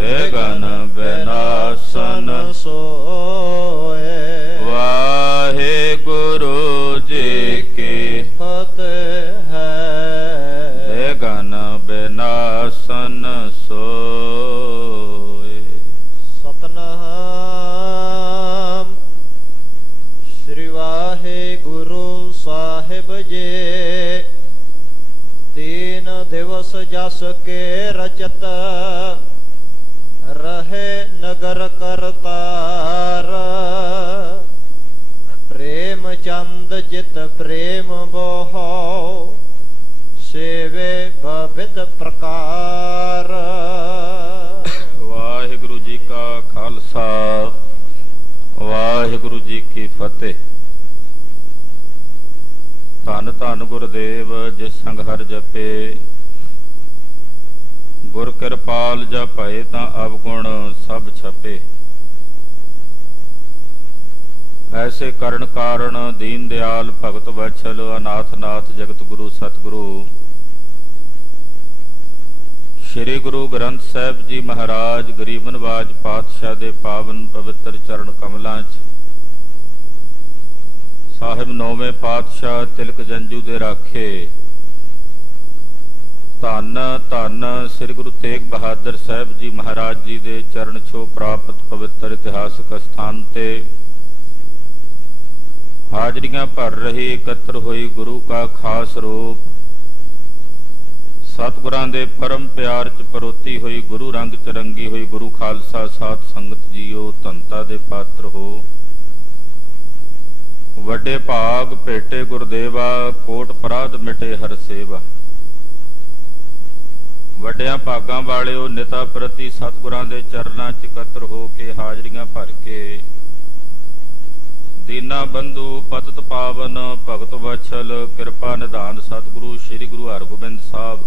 विघन विनाशन सोए। वाहे गुरु जी की फतेह है। विघन विनाशन सोए। सतनाम श्री वाहे गुरु साहिब जी। तीन दिवस जस के रचत रहे नगर करतार। प्रेम चंद चित प्रेम बोहो सेवे बविध प्रकार। वाहिगुरु जी का खालसा वाहिगुरु जी की फतेह। धन धन गुरुदेव जिस संग हर जपे। गुर कृपाल जपए तां अवगुण सब छपे। ऐसे करण कारण दीन दयाल भगत वत्सल अनाथ नाथ जगत गुरु सतगुरु श्री गुरु ग्रंथ साहिब जी महाराज गरीब नवाज पातशाह दे पावन पवित्र चरण कमलां च साहिब नौवें पातशाह तिलक जंजू दे राखे। धन धन श्री गुरु तेग बहादुर साहिब जी महाराज जी दे चरण छो प्राप्त पवित्र इतिहासक स्थान ते हाजरियां भर रही एकत्र हुई गुरु का खास रूप। सतगुरां दे परम प्यार च परोती हुई गुरु रंग च रंगी हुई गुरु खालसा साध संगत जीओ धनता दे पात्र हो। वड्डे भाग भेटे गुरदेवा कोट अपराध मिटे हर सेवा। वड्डियां भागां वालिओ निता प्रति सतगुरां दे चरनां च इकत्र हो के हाजरियां भर के दीना बंधु पतत पावन भगत वत्सल किरपा निधान सतगुरु श्री गुरु हरगोबिंद साहब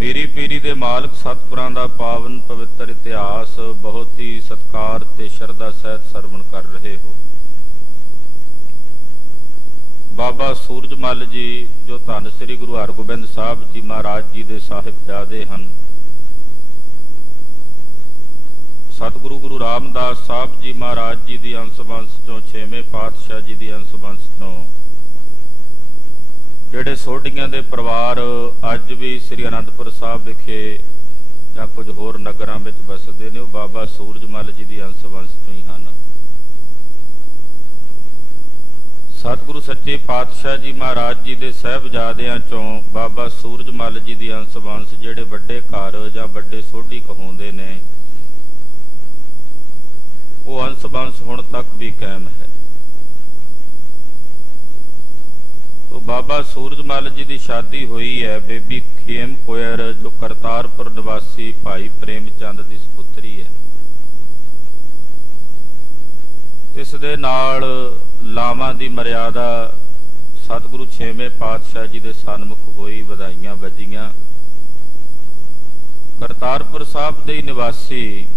मेरी पीरी दे मालक सतगुरां दा पावन पवित्र इतिहास बहुत ही सत्कार ते शरधा सहित सरवण कर रहे हो। बाबा सूरजमल जी जो धन श्री गुरु हरगोबिंद साहब जी महाराज जी दे साहिबजादे हैं। सतगुरु गुरु रामदास साहब जी महाराज जी दी अंश वंश चों छेवें पातशाह जी दी अंश वंश चों जेड़े सोढियां दे परिवार अज भी श्री आनंदपुर साहब विखे या कुछ होर नगरां विच बसदे ने, बाबा सूरजमल जी दी अंश वंश चों ही हैं। सतगुरु सच्चे पातशाह जी महाराज जी दे साहिबजादियां चों बाबा सूरजमल जी दी अंश वंश जेड़े वड्डे घर जां वड्डे सोढी कहाउंदे ने वो अंश वंश हुण तक भी कायम है। तो बाबा सूरजमल जी की शादी हुई है बेबी खेम कोयर जो करतारपुर निवासी भाई प्रेम चंद की सपुत्री है। इस दे नाल लावां दी मर्यादा सतगुरु छेवें पातशाह जी दे सन्मुख होई, वधाइयां वजियां। करतारपुर साहब दे निवासी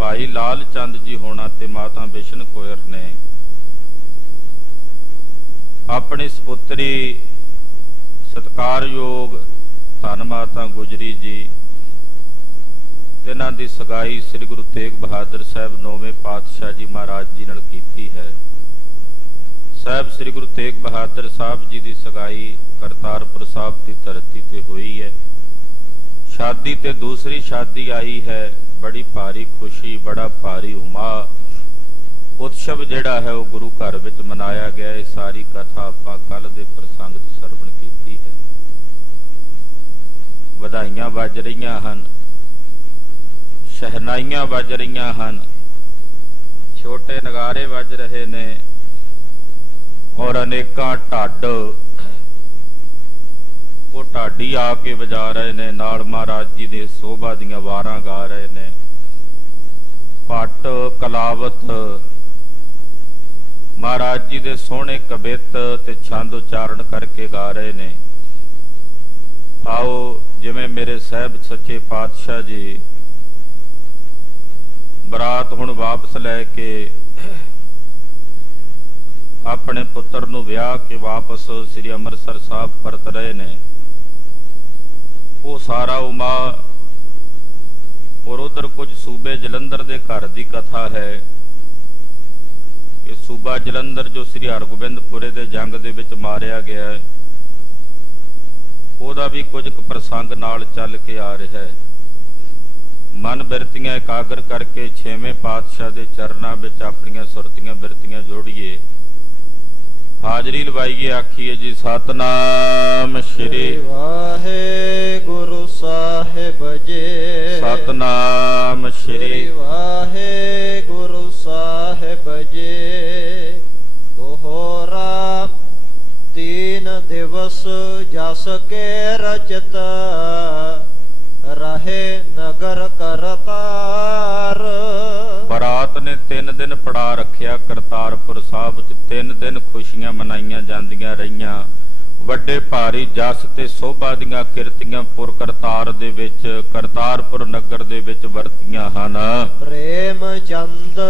भाई लाल चंद जी होना ते माता बिशन कोयर ने अपनी सपुत्री सत्कारयोग धन माता गुजरी जी तिन्हां दी सगाई श्री गुरु तेग बहादुर साहब नौवें पातशाह जी महाराज जी नाल कीती है। साहब श्री गुरु तेग बहादुर साहब जी की सगाई करतारपुर साहब की धरती ते हुई है। शादी ते दूसरी शादी आई है, बड़ी भारी खुशी बड़ा भारी उमा उत्सव जिहड़ा है वो गुरु घर विच मनाया गया है। सारी कथा आपां कल दे प्रसंग च सरवण कीती है। वधाइयां वज रहीआं हन, शहनाइयां वज रहीआं हन, छोटे नगारे वज रहे ने और अनेकां ढाड वो ढाडी आके वजा रहे ने, नाल महाराज जी दे सोभा दीआं वारां गा रहे ने। पट कलावत महाराज जी दे सोहणे कबित ते छंद उचारण करके गा रहे ने। आओ जिवें मेरे साहब सच्चे पातशाह जी बरात हुण वापस लैके अपने पुत्र नूं विआह के वापस श्री अमृतसर साहब परत रहे ने। वो सारा उमा और उधर कुछ सूबे जलंधर के घर की कथा है कि सूबा जलंधर जो श्री हरगोबिंदपुरे के जंग दे विच मारिया गया है, ਉਹਦਾ भी कुछ प्रसंग नाल चल के आ रहा है। मन बिरतियां एकागर करके छेवें पातशाह के चरणों में अपनियां सुरतियां बिरतियां जोड़िए, हाजरी लवाइए, आखिए जी सतनाम श्री वाहेगुरु साहिब जी, सतनाम श्री वाहेगुरु साहिब जी। दोहरा 3 दिवस जस के रचत, रहे नगर करतार। बरात ने 3 दिन पड़ा रखिया करतारपुर साहब च, 3 दिन खुशियां मनाइयां जांदियां रहियां। ਵੱਡੇ ਭਾਰੀ ਜਸ ਤੇ ਸੋਭਾ ਦੀਆਂ ਕਿਰਤੀਆਂ ਪੁਰ ਕਰਤਾਰ ਦੇ ਵਿੱਚ, ਕਰਤਾਰਪੁਰ ਨਗਰ ਦੇ ਵਿੱਚ ਵਰਤੀਆਂ ਹਨ। ਪ੍ਰੇਮ ਚੰਦ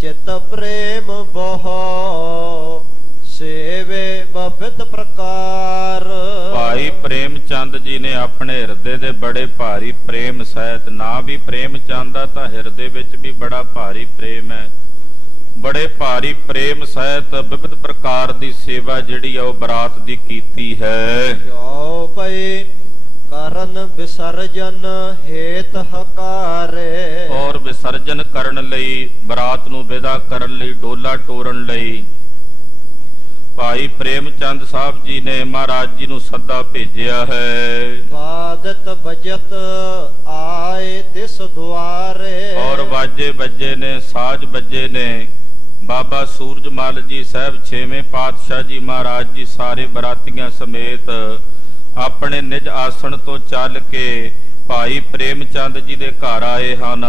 ਚਿਤ ਪ੍ਰੇਮ ਬਹੁ, ਸੇਵੇ ਬਫਿਤ ਪ੍ਰਕਾਰ। ਭਾਈ ਪ੍ਰੇਮ ਚੰਦ ਜੀ ਨੇ ਆਪਣੇ ਹਿਰਦੇ ਦੇ ਬੜੇ ਭਾਰੀ ਪ੍ਰੇਮ ਸਹਿਤ, ਨਾ ਵੀ ਪ੍ਰੇਮ ਚੰਦ ਆ ਤਾਂ ਹਿਰਦੇ ਵਿੱਚ ਵੀ ਬੜਾ ਭਾਰੀ ਪ੍ਰੇਮ ਹੈ, बड़े भारी प्रेम सहित विविध प्रकार की सेवा जिहड़ी आ बरात दी कीती है। जो पई करन विसर्जन हेत हकारे, और विसर्जन करन लई, बरात नूं विदा करन लई, डोला टोरन लई भाई प्रेम चंद साहब जी ने महाराज जी नूं सद्दा भेजिया है। बादत बजत आए तिस द्वारे, और वाजे बजे ने, साज बजे ने। बाबा सूरजमल जी साहब, 6वें पातशाह जी महाराज जी सारे बरातियां समेत अपने निज आसन तो चल के भाई प्रेम चंद जी दे घर आए हन।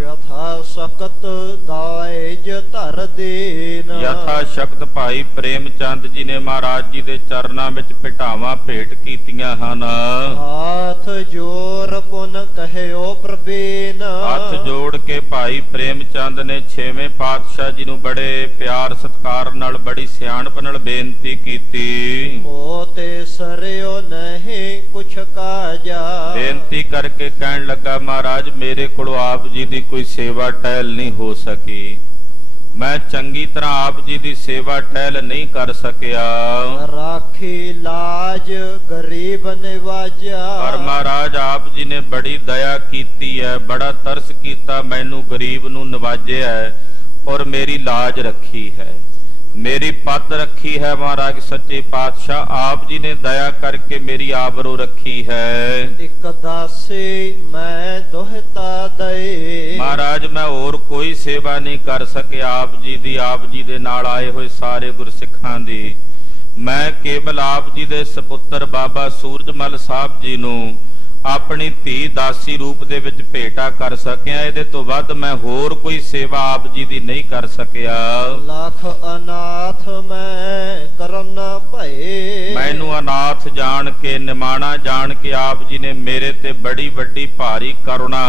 यथा सकत दाइज धर दीन, यथा शक्त भाई प्रेम चंद जी ने महाराज जी दे चरनां विच भेटावां भेट कीतियां हन। हाथ जोर पुन कहयो प्रवीण, हाथ जोड़ के भाई प्रेम चंद ने 6वें पातशाह जी नूं बड़े प्यार सत्कार नाल, बड़ी सियाणप नाल बेनती कीती। होते सरयो नहीं कुछ काजा, बेनती करके कहन लगा, महाराज मेरे कोलों आप जी दी कोई सेवा टहल नहीं हो सकी, मैं चंगी तरह आप जी दी सेवा टहल नहीं कर सकिया। राखी लाज गरीब निवाजा, पर महाराज आप जी ने बड़ी दया कीती है, बड़ा तरस कीता, मैनू गरीब नू नवाजिया है और मेरी लाज रखी है, मेरी पत रखी है। महाराज सच्चे पातशाह आप जी ने दया करके मेरी आबरू रखी है। एक दासी मैं दोहता दई, महाराज मैं और कोई सेवा नहीं कर सके आप जी दी, आप जी दे नाल आए हुए सारे गुरसिखां दी। मैं केवल आप जी दे सपुत्र बाबा सूरजमल साहब जी नू अपनी धी दासी रूप दे विच भेटा कर सकिया, इहदे तो वध मैं होर कोई सेवा आप जी दी नहीं कर सकिया। लाख अनाथ मैं करन भए, मैनू अनाथ जान के, निमाणा जान के आप जी ने मेरे ते बड़ी वड्डी भारी करुणा,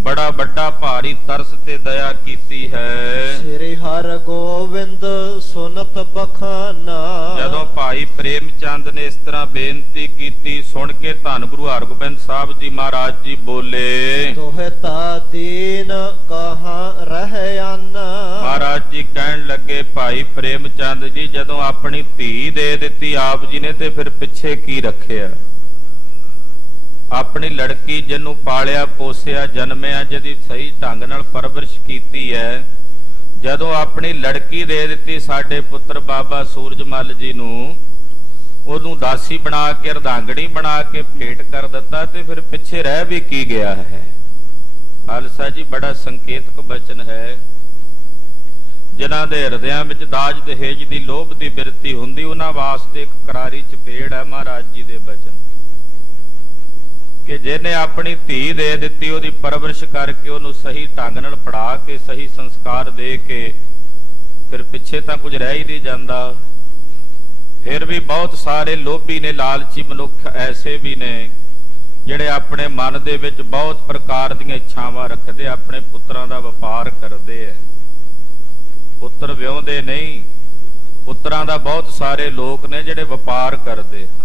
बड़ा बड़ा भारी तरस ते दया कीती है। श्री हर गोविंद सुनत बखाना, जदों भाई प्रेम चंद ने इस तरह बेनती कीती, सुन के धन गुरु हरगोबिंद साहब जी महाराज जी बोले, दोहता दीन कहाँ रह आना। महाराज जी कहन लगे, भाई प्रेम चंद जी जदों अपनी धी दे दिती आप जी ने, ते फिर पिछे की रखिया? अपनी लड़की जिन्नू पालिया पोसिया जन्मिया, जिहदी सही ढंग नाल परवरिश कीती है, जदों अपनी लड़की दे दिती साडे पुत्र बाबा सूरजमल जी नू, ओनू दासी बना के, अर्धांगणी बना के भेंट कर दिता, ते फिर पिछे रह भी की गया है। खालसा जी बड़ा संकेतक बचन है। जिन्हां दे हिरदियां विच दाज दहेज दी लोभ दी बिरती हुंदी, उन्हां वास्ते एक करारी चपेड़ है महाराज जी दे बचन कि जिन्हें अपनी धी दे दिती, ओदी परवरिश करके ओनू सही ढंग नाल पढ़ा के, सही संस्कार दे के, फिर पिछे तां कुछ रह ही नहीं जांदा। फिर भी बहुत सारे लोभी ने, लालची मनुख ऐसे भी ने जिहड़े अपने मन दे विच बहुत प्रकार दीयां इच्छावां रखदे, अपने पुत्रां दा वपार करदे है। पुत्र विआहुंदे नहीं, पुत्रां दा बहुत सारे लोग ने जिहड़े वपार करदे हैं।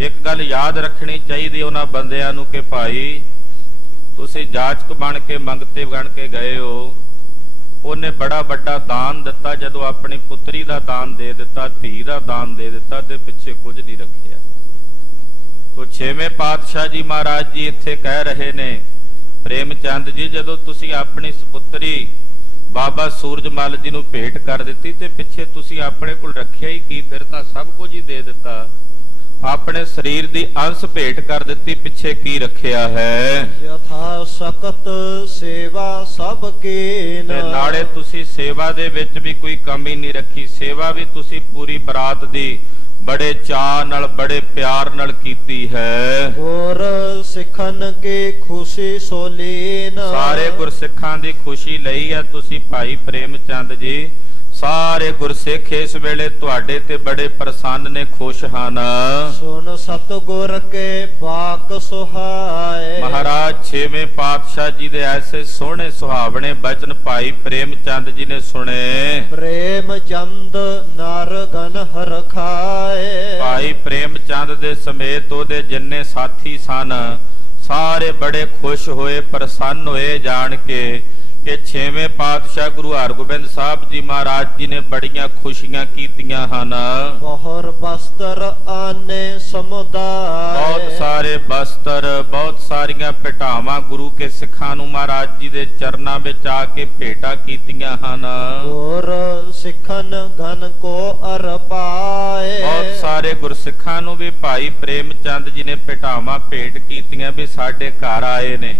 एक गल याद रखनी चाहिए उन्हां बंदियां नूं कि भाई ਤੁਸੀਂ ਜਾਚਕ ਬਣ ਕੇ ਮੰਗਤੇ ਬਣ ਕੇ ਗਏ ਹੋ। ਉਹਨੇ ਬੜਾ ਵੱਡਾ ਦਾਨ ਦਿੱਤਾ, ਜਦੋਂ ਆਪਣੀ ਪੁੱਤਰੀ ਦਾ ਦਾਨ ਦੇ ਦਿੱਤਾ, ਧੀ ਦਾ ਦਾਨ ਦੇ ਦਿੱਤਾ, ਤੇ ਪਿੱਛੇ ਕੁਝ ਨਹੀਂ ਰੱਖਿਆ। ਤੋ 6ਵੇਂ ਪਾਤਸ਼ਾਹ ਜੀ ਮਹਾਰਾਜ ਜੀ ਇੱਥੇ ਕਹਿ ਰਹੇ ਨੇ, ਪ੍ਰੇਮ ਚੰਦ ਜੀ, ਜਦੋਂ ਤੁਸੀਂ ਆਪਣੀ ਸੁਪੁੱਤਰੀ ਬਾਬਾ ਸੂਰਜਮਲ ਜੀ ਨੂੰ ਭੇਟ ਕਰ ਦਿੱਤੀ ਤੇ ਪਿੱਛੇ ਤੁਸੀਂ ਆਪਣੇ ਕੋਲ ਰੱਖਿਆ ਹੀ ਕੀ? ਫਿਰ ਤਾਂ ਸਭ ਕੁਝ ਹੀ ਦੇ ਦਿੱਤਾ। ਆਪਣੇ ਸਰੀਰ ਦੀ ਅੰਸ਼ ਭੇਟ ਕਰ ਦਿੱਤੀ, ਪਿੱਛੇ ਕੀ ਰੱਖਿਆ ਹੈ? ਯਥਾ ਸਕਤ ਸੇਵਾ ਸਭ ਕੀਨ। ਤੇ ਨਾਲੇ ਤੁਸੀਂ ਸੇਵਾ ਦੇ ਵਿੱਚ ਵੀ ਕੋਈ ਕਮੀ ਨਹੀਂ ਰੱਖੀ। ਸੇਵਾ ਵੀ ਤੁਸੀਂ ਪੂਰੀ ਬਰਾਤ ਦੀ ਬੜੇ ਚਾਅ ਨਾਲ, ਬੜੇ ਪਿਆਰ ਨਾਲ ਕੀਤੀ ਹੈ। ਗੁਰ ਸਿੱਖਨ ਕੀ ਖੁਸ਼ੀ ਸੋਲੀਨ। ਸਾਰੇ ਗੁਰਸਿੱਖਾਂ ਦੀ ਖੁਸ਼ੀ ਲਈ ਹੈ ਤੁਸੀਂ ਭਾਈ ਪ੍ਰੇਮ ਚੰਦ ਜੀ। ਸਾਰੇ ਗੁਰਸਿੱਖ ਇਸ ਵੇਲੇ ਤੁਹਾਡੇ ਤੇ ਬੜੇ ਪ੍ਰਸੰਨ ਨੇ, ਖੁਸ਼ ਹਨ। ਸੁਨ ਸਤਿਗੁਰ ਕੇ ਬਾਕ ਸੁਹਾਏ। ਮਹਾਰਾਜ 6ਵੇਂ ਪਾਤਸ਼ਾਹ ਜੀ ਦੇ ਐਸੇ ਸੋਹਣੇ ਸੁਹਾਵਣੇ ਬਚਨ ਭਾਈ ਪ੍ਰੇਮ ਚੰਦ ਜੀ ਨੇ ਸੁਣੇ। ਪ੍ਰੇਮ ਚੰਦ ਨਰ ਗਨ ਹਰ ਖਾਏ। ਭਾਈ ਪ੍ਰੇਮ ਚੰਦ ਦੇ ਸਮੇਤ ਉਹਦੇ ਜਿੰਨੇ ਸਾਥੀ ਸਨ, ਸਾਰੇ ਬੜੇ ਖੁਸ਼ ਹੋਏ, ਪ੍ਰਸੰਨ ਹੋਏ ਜਾਣ ਕੇ ਕਿ 6ਵੇਂ ਪਾਤਸ਼ਾਹ ਗੁਰੂ ਹਰਗੋਬਿੰਦ ਸਾਹਿਬ ਜੀ ਮਹਾਰਾਜ ਜੀ ਨੇ ਬੜੀਆਂ ਖੁਸ਼ੀਆਂ ਕੀਤੀਆਂ ਹਨ। ਬਹੁਰ ਬਸਤਰ ਆਨੇ ਸਮੁਦਾਇ। ਬਹੁਤ ਸਾਰੇ ਬਸਤਰ, ਬਹੁਤ ਸਾਰੀਆਂ ਭੇਟਾਵਾਂ ਗੁਰੂ ਕੇ ਸਿੱਖਾਂ ਨੂੰ ਮਹਾਰਾਜ ਜੀ ਦੇ ਚਰਨਾਂ ਵਿੱਚ ਆ ਕੇ ਭੇਟਾਂ ਕੀਤੀਆਂ ਹਨ। ਗੁਰ ਸਿੱਖਨ ਗਨ ਕੋ ਅਰ ਪਾਏ। ਬਹੁਤ ਸਾਰੇ ਗੁਰਸਿੱਖਾਂ ਨੂੰ ਵੀ ਭਾਈ ਪ੍ਰੇਮ ਚੰਦ ਜੀ ਨੇ ਭੇਟਾਵਾਂ ਭੇਟ ਕੀਤੀਆਂ ਵੀ ਸਾਡੇ ਘਰ ਆਏ ਨੇ।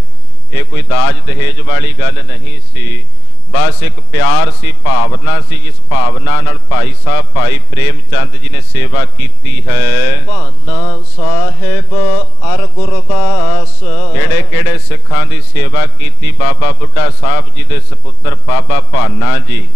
ਇਹ ਕੋਈ ਦਾਜ ਦਹੇਜ ਵਾਲੀ ਗੱਲ ਨਹੀਂ ਸੀ, ਬਸ ਇੱਕ ਪਿਆਰ ਸੀ, ਭਾਵਨਾ ਸੀ। ਇਸ ਭਾਵਨਾ ਨਾਲ ਭਾਈ ਸਾਹਿਬ ਭਾਈ ਪ੍ਰੇਮ ਚੰਦ ਜੀ ਨੇ ਸੇਵਾ ਕੀਤੀ ਹੈ। ਭਾਨਾ ਸਾਹਿਬ ਅਰ ਗੁਰਦਾਸ। ਕਿਹੜੇ ਕਿਹੜੇ ਸਿੱਖਾਂ ਦੀ ਸੇਵਾ ਕੀਤੀ? ਬਾਬਾ ਬੁੱਢਾ ਸਾਹਿਬ ਜੀ ਦੇ ਸਪੁੱਤਰ ਬਾਬਾ ਭਾਨਾ ਜੀ,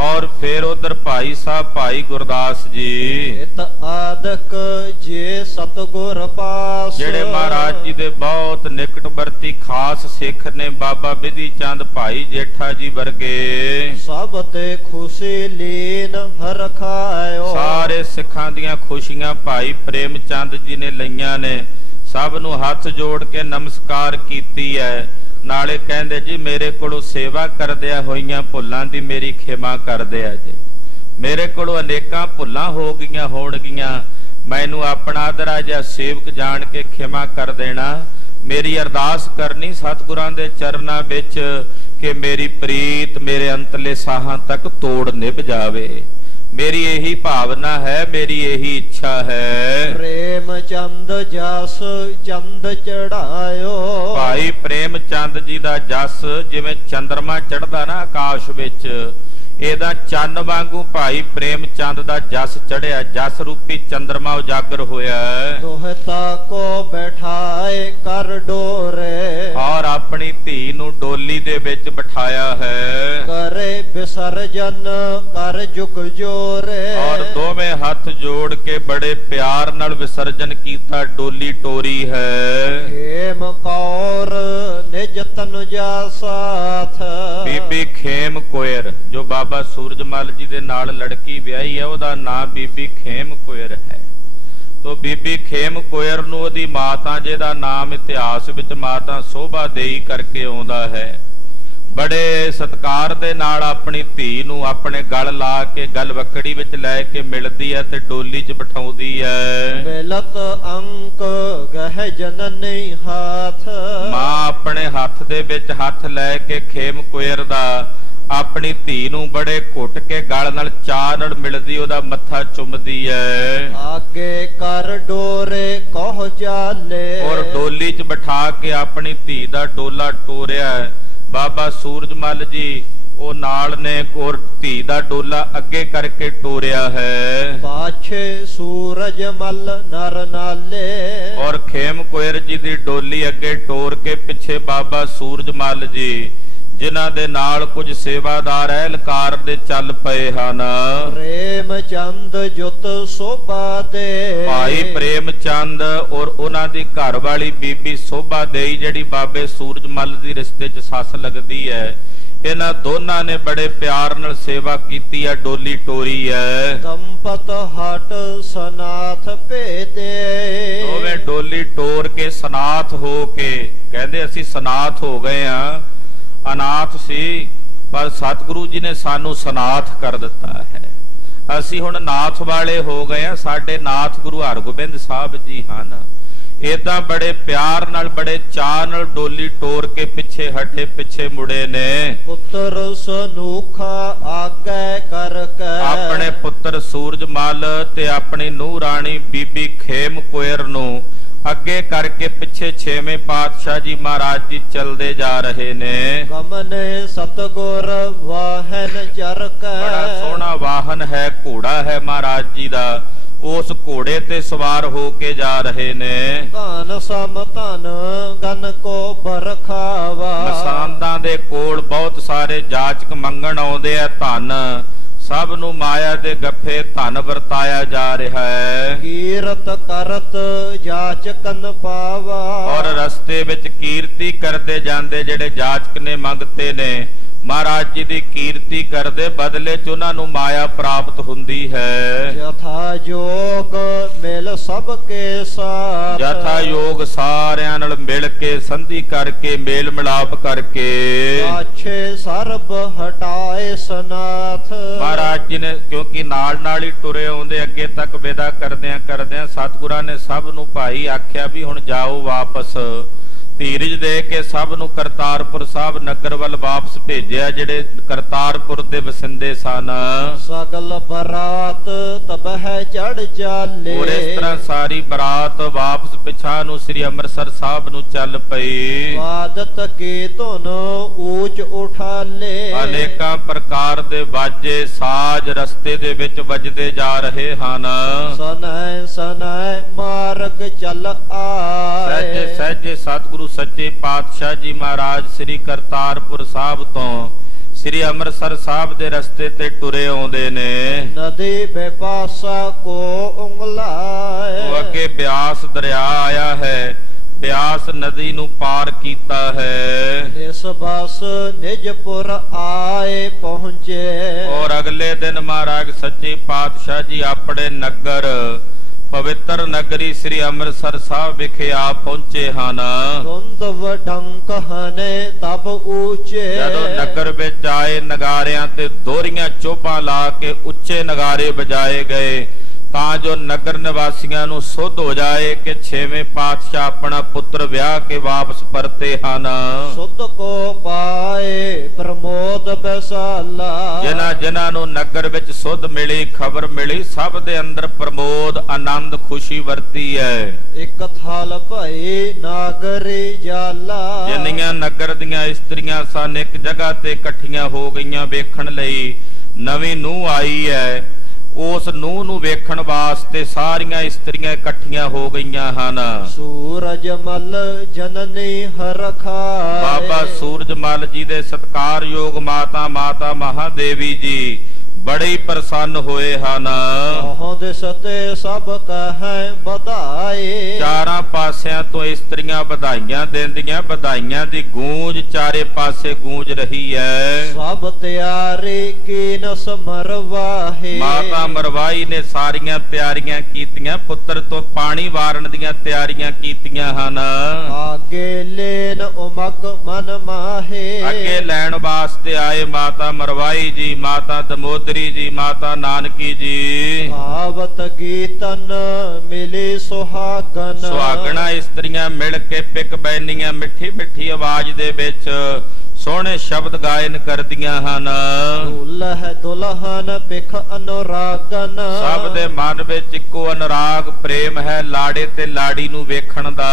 ਔਰ ਫਿਰ ਉਧਰ ਭਾਈ ਸਾਹਿਬ ਭਾਈ ਗੁਰਦਾਸ ਜੀ। ਇਤ ਆਦਿਕ ਜੇ ਸਤਿਗੁਰ ਪਾਸ। ਜਿਹੜੇ ਮਹਾਰਾਜ ਜੀ ਦੇ ਬਹੁਤ ਨਿਕਟਵਰਤੀ ਖਾਸ ਸਿੱਖ ਨੇ, ਬਾਬਾ ਬਿਧੀ ਚੰਦ ਭਾਈ ਜੇਠਾ ਜੀ ਵਰਗੇ। ਸਭ ਤੇ ਖੁਸ਼ੀ ਲੀਨ ਹਰ ਖਾਇਓ। ਸਾਰੇ ਸਿੱਖਾਂ ਦੀਆਂ ਖੁਸ਼ੀਆਂ ਭਾਈ ਪ੍ਰੇਮ ਚੰਦ ਜੀ ਨੇ ਲਈਆਂ ਨੇ। ਸਭ ਨੂੰ ਹੱਥ ਜੋੜ ਕੇ ਨਮਸਕਾਰ ਕੀਤੀ ਹੈ। ਨਾਲੇ ਕਹਿੰਦੇ ਜੀ, ਮੇਰੇ ਕੋਲੋਂ ਸੇਵਾ ਕਰਦਿਆਂ ਹੋਈਆਂ ਭੁੱਲਾਂ ਦੀ ਮੇਰੀ ਖਿਮਾ ਕਰਦੇ ਆ ਜੀ। ਮੇਰੇ ਕੋਲੋਂ ਅਨੇਕਾਂ ਭੁੱਲਾਂ ਹੋ ਗਈਆਂ ਹੋਣਗੀਆਂ, ਮੈਨੂੰ ਆਪਣਾ ਆਦਰਾ ਜਿਹਾ ਸੇਵਕ ਜਾਣ ਕੇ ਖਿਮਾ ਕਰ ਦੇਣਾ। ਮੇਰੀ ਅਰਦਾਸ ਕਰਨੀ ਸਤਿਗੁਰਾਂ ਦੇ ਚਰਨਾਂ ਵਿੱਚ ਕਿ ਮੇਰੀ ਪ੍ਰੀਤ ਮੇਰੇ ਅੰਤਲੇ ਸਾਹਾਂ ਤੱਕ ਤੋੜ ਨਿਭ ਜਾਵੇ। ਮੇਰੀ ਇਹੀ ਭਾਵਨਾ ਹੈ, ਮੇਰੀ ਇਹੀ ਇੱਛਾ ਹੈ। ਪ੍ਰੇਮ ਚੰਦ ਜਸ ਚੰਦ ਚੜਾਇਓ। ਭਾਈ ਪ੍ਰੇਮ ਚੰਦ ਜੀ ਦਾ ਜਸ ਜਿਵੇਂ ਚੰਦਰਮਾ ਚੜਦਾ ਨਾ ਆਕਾਸ਼ ਵਿੱਚ, ਇਹਦਾ ਚੰਨ ਵਾਂਗੂ ਭਾਈ ਪ੍ਰੇਮ ਚੰਦ ਦਾ ਜਸ ਚੜਿਆ। ਜਸ ਰੂਪੀ ਚੰਦਰਮਾ ਉਜਾਗਰ ਹੋਇਆ। ਦੋਹਤਾ ਕੋ ਬੈਠਾਏ ਕਰ ਡੋਰੇ। ਔਰ ਆਪਣੀ ਧੀ ਨੂੰ ਡੋਲੀ ਦੇ ਵਿੱਚ ਬਿਠਾਇਆ ਹੈ। ਕਰੇ ਵਿਸਰਜਨ ਕਰ ਜੁਗ ਜੋਰੇ। ਔਰ ਦੋਵੇਂ ਹੱਥ ਜੋੜ ਕੇ ਬੜੇ ਪਿਆਰ ਨਾਲ ਵਿਸਰਜਨ ਕੀਤਾ, ਡੋਲੀ ਟੋਰੀ ਹੈ। ਖੇਮ ਕੌਰ ਨਿਜ ਤਨੁਜਾ ਸਾਥ। ਬੀਬੀ ਖੇਮ ਕੋਇਰ, ਜੋ ਬਾਬਾ ਸੂਰਜਮਲ ਜੀ ਦੇ ਨਾਲ ਲੜਕੀ ਵਿਆਹੀ ਹੈ, ਉਹਦਾ ਨਾਂ ਬੀਬੀ ਖੇਮ ਕੋਇਰ ਹੈ। ਤੋ ਬੀਬੀ ਖੇਮ ਕੋਇਰ ਨੂੰ ਉਹਦੀ ਮਾਤਾ, ਜਿਹਦਾ ਨਾਮ ਇਤਿਹਾਸ ਵਿੱਚ ਮਾਤਾ ਸੋਭਾ ਦੇਈ ਕਰਕੇ ਆਉਂਦਾ ਹੈ, ਬੜੇ ਸਤਿਕਾਰ ਦੇ ਨਾਲ ਆਪਣੀ ਧੀ ਨੂੰ ਆਪਣੇ ਗਲ ਲਾ ਕੇ ਗਲਵੱਕੜੀ ਵਿੱਚ ਲੈ ਕੇ ਮਿਲਦੀ ਹੈ ਤੇ ਡੋਲੀ 'ਚ ਬਿਠਾਉਂਦੀ ਹੈ। ਮਿਲਤ ਅੰਕ ਗਹਿ ਜਨਨੀ ਹਾਥ। ਮਾਂ ਆਪਣੇ ਹੱਥ ਦੇ ਵਿੱਚ ਹੱਥ ਲੈ ਕੇ ਖੇਮ ਕੋਇਰ ਦਾ ਆਪਣੀ ਧੀ ਨੂੰ ਬੜੇ ਘੁੱਟ ਕੇ ਗਲ ਨਾਲ ਚਾਹ ਨਾਲ ਮਿਲਦੀ, ਉਹਦਾ ਮੱਥਾ ਚੁੰਮਦੀ ਹੈ। ਆਗੇ ਕਰ ਡੋਰੇ ਕਹ ਚਾਲੇ। ਔਰ ਡੋਲੀ 'ਚ ਬਿਠਾ ਕੇ ਆਪਣੀ ਧੀ ਦਾ ਡੋਲਾ ਟੋਰਿਆ। ਬਾਬਾ ਸੂਰਜਮਲ ਜੀ ਉਹ ਨਾਲ ਨੇ, ਔਰ ਧੀ ਦਾ ਡੋਲਾ ਅੱਗੇ ਕਰਕੇ ਟੋਰਿਆ ਹੈ। ਪਾਛੇ ਸੂਰਜ ਮਲ ਨਰ ਨਾਲੇ। ਔਰ ਖੇਮ ਕੋਇਰ ਜੀ ਦੀ ਡੋਲੀ ਅੱਗੇ ਟੋਰ ਕੇ ਪਿੱਛੇ ਬਾਬਾ ਸੂਰਜਮਲ ਜੀ, ਜਿਨ੍ਹਾਂ ਦੇ ਨਾਲ ਕੁਝ ਸੇਵਾਦਾਰ ਐਲਕਾਰ ਦੇ ਚੱਲ ਪਏ ਹਨ। ਪ੍ਰੇਮ ਚੰਦ ਜੁਤ ਸੋਭਾ ਦੇ। ਭਾਈ ਪ੍ਰੇਮ ਚੰਦ ਔਰ ਉਹਨਾਂ ਦੀ ਘਰ ਵਾਲੀ ਬੀਬੀ ਸੋਭਾ ਦੇਈ, ਜਿਹੜੀ ਬਾਬੇ ਸੂਰਜਮਲ ਦੀ ਰਿਸ਼ਤੇ 'ਚ ਸੱਸ ਲੱਗਦੀ ਹੈ, ਇਹਨਾਂ ਦੋਨਾਂ ਨੇ ਬੜੇ ਪਿਆਰ ਨਾਲ ਸੇਵਾ ਕੀਤੀ ਹੈ, ਡੋਲੀ ਟੋਰੀ ਹੈ। ਦੰਪਤ ਹਟ ਸਨਾਥ ਭੇਦੇ, ਦੋਵੇਂ ਡੋਲੀ ਟੋਰ ਕੇ ਸਨਾਥ ਹੋ ਕੇ, ਕਹਿੰਦੇ ਅਸੀਂ ਸਨਾਥ ਹੋ ਗਏ ਆ, ਅਨਾਥ ਸੀ ਪਰ ਸਤਿਗੁਰੂ ਜੀ ਨੇ ਸਾਨੂੰ ਸਨਾਥ ਕਰ ਦਿੱਤਾ ਹੈ, ਅਸੀਂ ਹੁਣ ਨਾਥ ਵਾਲੇ ਹੋ ਗਏ ਆ, ਸਾਡੇ ਨਾਥ ਗੁਰੂ ਹਰਗੋਬਿੰਦ ਸਾਹਿਬ ਜੀ ਹਨ। ਏਦਾਂ ਬੜੇ ਪਿਆਰ ਨਾਲ ਬੜੇ ਚਾਅ ਨਾਲ ਡੋਲੀ ਟੋਰ ਕੇ ਪਿੱਛੇ ਹਟੇ, ਪਿੱਛੇ ਮੁੜੇ ਨੇ। ਪੁੱਤਰ ਸਨੂਖਾ ਆਗੇ ਕਰਕੇ, ਆਪਣੇ ਪੁੱਤਰ ਸੂਰਜਮਲ ਤੇ ਆਪਣੀ ਨੂੰਹ ਰਾਣੀ ਬੀਬੀ ਖੇਮ ਕੋਇਰ ਨੂੰ ਅੱਗੇ ਕਰਕੇ ਪਿੱਛੇ ਛੇਵੇਂ ਪਾਤਸ਼ਾਹ ਜੀ ਮਹਾਰਾਜ ਜੀ ਚੱਲਦੇ ਜਾ ਰਹੇ ਨੇ। ਗਮਨੇ ਸਤਗੁਰ ਵਾਹਨ ਚਰਕੈ, ਬੜਾ ਸੋਹਣਾ ਵਾਹਨ ਹੈ, ਘੋੜਾ ਹੈ ਮਹਾਰਾਜ ਜੀ ਦਾ, ਉਸ ਘੋੜੇ ਤੇ ਸਵਾਰ ਹੋ ਕੇ ਜਾ ਰਹੇ ਨੇ। ਧਨ ਸਮ ਧਨ ਗਨ ਕੋ ਬਰਖਾਵਾ, ਮਸਾਂਦਾਂ ਦੇ ਕੋਲ ਬਹੁਤ ਸਾਰੇ ਜਾਚਕ ਮੰਗਣ ਆਉਂਦੇ ਆ ਧਨ, ਸਭ ਨੂੰ ਮਾਇਆ ਦੇ ਗੱਫੇ ਧਨ ਵਰਤਾਇਆ ਜਾ ਰਿਹਾ ਹੈ। ਕੀਰਤ ਕਰਤ ਜਾਚਕਨ ਪਾਵਾ, ਔਰ ਰਸਤੇ ਵਿੱਚ ਕੀਰਤੀ ਕਰਦੇ ਜਾਂਦੇ ਜਿਹੜੇ ਜਾਚਕ ਨੇ ਮੰਗਤੇ ਨੇ, ਮਹਾਰਾਜ ਜੀ ਦੀ ਕੀਰਤੀ ਕਰਦੇ ਬਦਲੇ ਚ ਉਹਨਾਂ ਨੂੰ ਮਾਇਆ ਪ੍ਰਾਪਤ ਹੁੰਦੀ ਹੈ। ਯਥਾ ਜੋਗ ਮਿਲ ਸਭ ਕੇ ਸਾਥ, ਯਥਾ ਯੋਗ ਸਾਰਿਆਂ ਨਾਲ ਮਿਲ ਕੇ ਸੰਧੀ ਕਰਕੇ ਮੇਲ ਮਿਲਾਪ ਕਰਕੇ ਪਾਛੇ ਸਰਬ ਹਟਾਏ ਸਨਾਥ। ਮਹਾਰਾਜ ਜੀ ਨੇ ਕਿਉਂਕਿ ਨਾਲ ਨਾਲ ਹੀ ਟੁਰੇ ਆਉਂਦੇ, ਅੱਗੇ ਤੱਕ ਵਿਦਾ ਕਰਦਿਆਂ ਕਰਦਿਆਂ ਸਤਿਗੁਰਾਂ ਨੇ ਸਭ ਨੂੰ ਭਾਈ ਆਖਿਆ ਵੀ ਹੁਣ ਜਾਓ ਵਾਪਸ। ਧੀਰਜ ਦੇ ਕੇ ਸਭ ਨੂੰ ਕਰਤਾਰਪੁਰ ਸਾਹਿਬ ਨਗਰ ਵੱਲ ਵਾਪਸ ਭੇਜਿਆ, ਜਿਹੜੇ ਕਰਤਾਰਪੁਰ ਦੇ ਵਸਿੰਦੇ ਸਨ। ਸਗਲ ਬਰਾਤ ਤਬਹਿ ਚੜ ਚਾਲੇ, ਔਰ ਇਸ ਤਰ੍ਹਾਂ ਸਾਰੀ ਬਰਾਤ ਵਾਪਸ ਪਿਛਾਂ ਨੂੰ ਸ੍ਰੀ ਅੰਮ੍ਰਿਤਸਰ ਸਾਹਿਬ ਨੂੰ ਚੱਲ ਪਈ। ਆਦਤ ਕੀ ਧੁਨ ਊਚ ਉਠਾਲੇ, ਅਨੇਕਾਂ ਪ੍ਰਕਾਰ ਦੇ ਵਾਜੇ ਸਾਜ਼ ਰਸਤੇ ਦੇ ਵਿੱਚ ਵੱਜਦੇ ਜਾ ਰਹੇ ਹਨ। ਸਨੈ ਸਨੈ ਮਾਰਗ ਚੱਲ ਆਏ, ਸਹਿਜੇ ਸਹਿਜੇ ਸਤਿਗੁਰੂ ਸੱਚੇ ਪਾਤਸ਼ਾਹ ਜੀ ਮਹਾਰਾਜ ਸ੍ਰੀ ਕਰਤਾਰਪੁਰ ਸਾਹਿਬ ਤੋਂ ਸ੍ਰੀ ਅੰਮ੍ਰਿਤਸਰ ਸਾਹਿਬ ਦੇ ਰਸਤੇ ਤੇ ਟੁਰੇ ਆਉਂਦੇ ਨੇ। ਨਦੀ ਬੇਪਾਸਾ ਕੋ ਉਂਗਲਾਏ, ਉਹ ਅੱਗੇ ਬਿਆਸ ਦਰਿਆ ਆਇਆ ਹੈ, ਬਿਆਸ ਨਦੀ ਨੂੰ ਪਾਰ ਕੀਤਾ ਹੈ। ਇਸ ਬਸ ਨਿਜਪੁਰ ਆਏ ਪਹੁੰਚੇ, ਔਰ ਅਗਲੇ ਦਿਨ ਮਹਾਰਾਜ ਸੱਚੇ ਪਾਤਸ਼ਾਹ ਜੀ ਆਪਣੇ ਨਗਰ ਪਵਿੱਤਰ ਨਗਰੀ ਸ੍ਰੀ ਅੰਮ੍ਰਿਤਸਰ ਸਾਹਿਬ ਵਿਖੇ ਆ ਪਹੁੰਚੇ ਹਨ। ਧੁੰਦ ਵਡੰਕ ਹਨੇ ਤਬ ਉੱਚੇ, ਜਦੋਂ ਨਗਰ ਵਿੱਚ ਆਏ ਨਗਾਰਿਆਂ ਤੇ ਦੋਹਰੀਆਂ ਚੋਭਾਂ ਲਾ ਕੇ ਉੱਚੇ ਨਗਾਰੇ ਵਜਾਏ ਗਏ, ਤਾਂ ਜੋ ਨਗਰ ਨਿਵਾਸੀਆਂ ਨੂੰ ਸੁੱਧ ਹੋ ਜਾਏ ਕਿ ਛੇਵੇਂ ਪਾਤਸ਼ਾਹ ਆਪਣਾ ਪੁੱਤਰ ਵਿਆਹ ਕੇ ਵਾਪਸ ਪਰਤੇ ਹਨ। ਸੁਧ ਕੋ ਪਾਏ ਪ੍ਰਮੋਦ ਬੈਸਾਲਾ, ਜਿਨ੍ਹਾਂ ਨੂੰ ਨਗਰ ਵਿੱਚ ਸੁੱਧ ਮਿਲੀ, ਖਬਰ ਮਿਲੀ, ਸਭ ਦੇ ਅੰਦਰ ਪ੍ਰਮੋਦ ਆਨੰਦ ਖੁਸ਼ੀ ਵਰਤੀ ਹੈ। ਇੱਕ ਥਲ ਭਈ ਨਾਗਰੀ ਜਾਲਾ, ਜਿੰਨੀਆਂ ਨਗਰ ਦੀਆਂ ਇਸਤਰੀਆਂ ਸਨ ਇੱਕ ਜਗ੍ਹਾ ਤੇ ਇਕੱਠੀਆਂ ਹੋ ਗਈਆਂ ਵੇਖਣ ਲਈ। ਨਵੀਂ ਨੂੰਹ ਆਈ ਹੈ, ਉਸ ਨੂੰਹ ਨੂੰ ਵੇਖਣ ਵਾਸਤੇ ਸਾਰੀਆਂ ਇਸਤਰੀਆਂ ਇਕੱਠੀਆਂ ਹੋ ਗਈਆਂ ਹਨ। ਸੂਰਜ ਮਲ ਜਨਨੀ ਹਰਖਾਏ, ਬਾਬਾ ਸੂਰਜਮਲ ਜੀ ਦੇ ਸਤਿਕਾਰਯੋਗ ਮਾਤਾ ਮਹਾਦੇਵੀ ਜੀ ਬੜੇ ਹੀ ਪ੍ਰਸੰਨ ਹੋਏ ਹਨ। ਹੋਂਦ ਸਤੇ ਸਭ ਕਹੈ ਵਧਾਏ, ਚਾਰਾਂ ਪਾਸਿਆਂ ਤੋਂ ਇਸਤਰੀਆਂ ਵਧਾਈਆਂ ਦਿੰਦੀਆਂ, ਵਧਾਈਆਂ ਦੀ ਗੂੰਜ ਚਾਰੇ ਪਾਸੇ ਗੂੰਜ ਰਹੀ ਹੈ। ਸਭ ਤਿਆਰੀ ਕੀਨ ਸਮਰਵਾਹੇ, ਮਾਤਾ ਮਰਵਾਈ ਨੇ ਸਾਰੀਆਂ ਤਿਆਰੀਆਂ ਕੀਤੀਆਂ, ਪੁੱਤਰ ਤੋਂ ਪਾਣੀ ਵਾਰਨ ਦੀਆਂ ਤਿਆਰੀਆਂ ਕੀਤੀਆਂ ਹਨ। ਆਗੇ ਲੈਨ ਉਮਕ ਮਨ ਮਾਹੇ, ਅੱਗੇ ਲੈਣ ਵਾਸਤੇ ਆਏ ਮਾਤਾ ਮਰਵਾਈ ਜੀ, ਮਾਤਾ ਦਮੋਦਰੀ ਜੀ, ਮਾਤਾ ਨਾਨਕੀ ਜੀ। ਭਾਵਤ ਗੀਤਨ ਮਿਲੇ ਸੁਹਾਗਨ, ਸੁਹਾਗਣਾ ਇਸਤਰੀਆਂ ਮਿਲ ਕੇ ਪਿਕ ਬੈਨੀਆਂ ਮਿੱਠੀ ਮਿੱਠੀ ਆਵਾਜ਼ ਦੇ ਵਿੱਚ ਸੋਹਣੇ ਸ਼ਬਦ ਗਾਇਨ ਕਰਦੀਆਂ ਹਨ। ਦੁਲਹ ਦੁਲਹਨ ਪਿਖ ਅਨੁਰਾਗਨ, ਸਭ ਦੇ ਮਨ ਵਿੱਚ ਇੱਕੋ ਅਨੁਰਾਗ ਪ੍ਰੇਮ ਹੈ ਲਾੜੇ ਤੇ ਲਾੜੀ ਨੂੰ ਵੇਖਣ ਦਾ।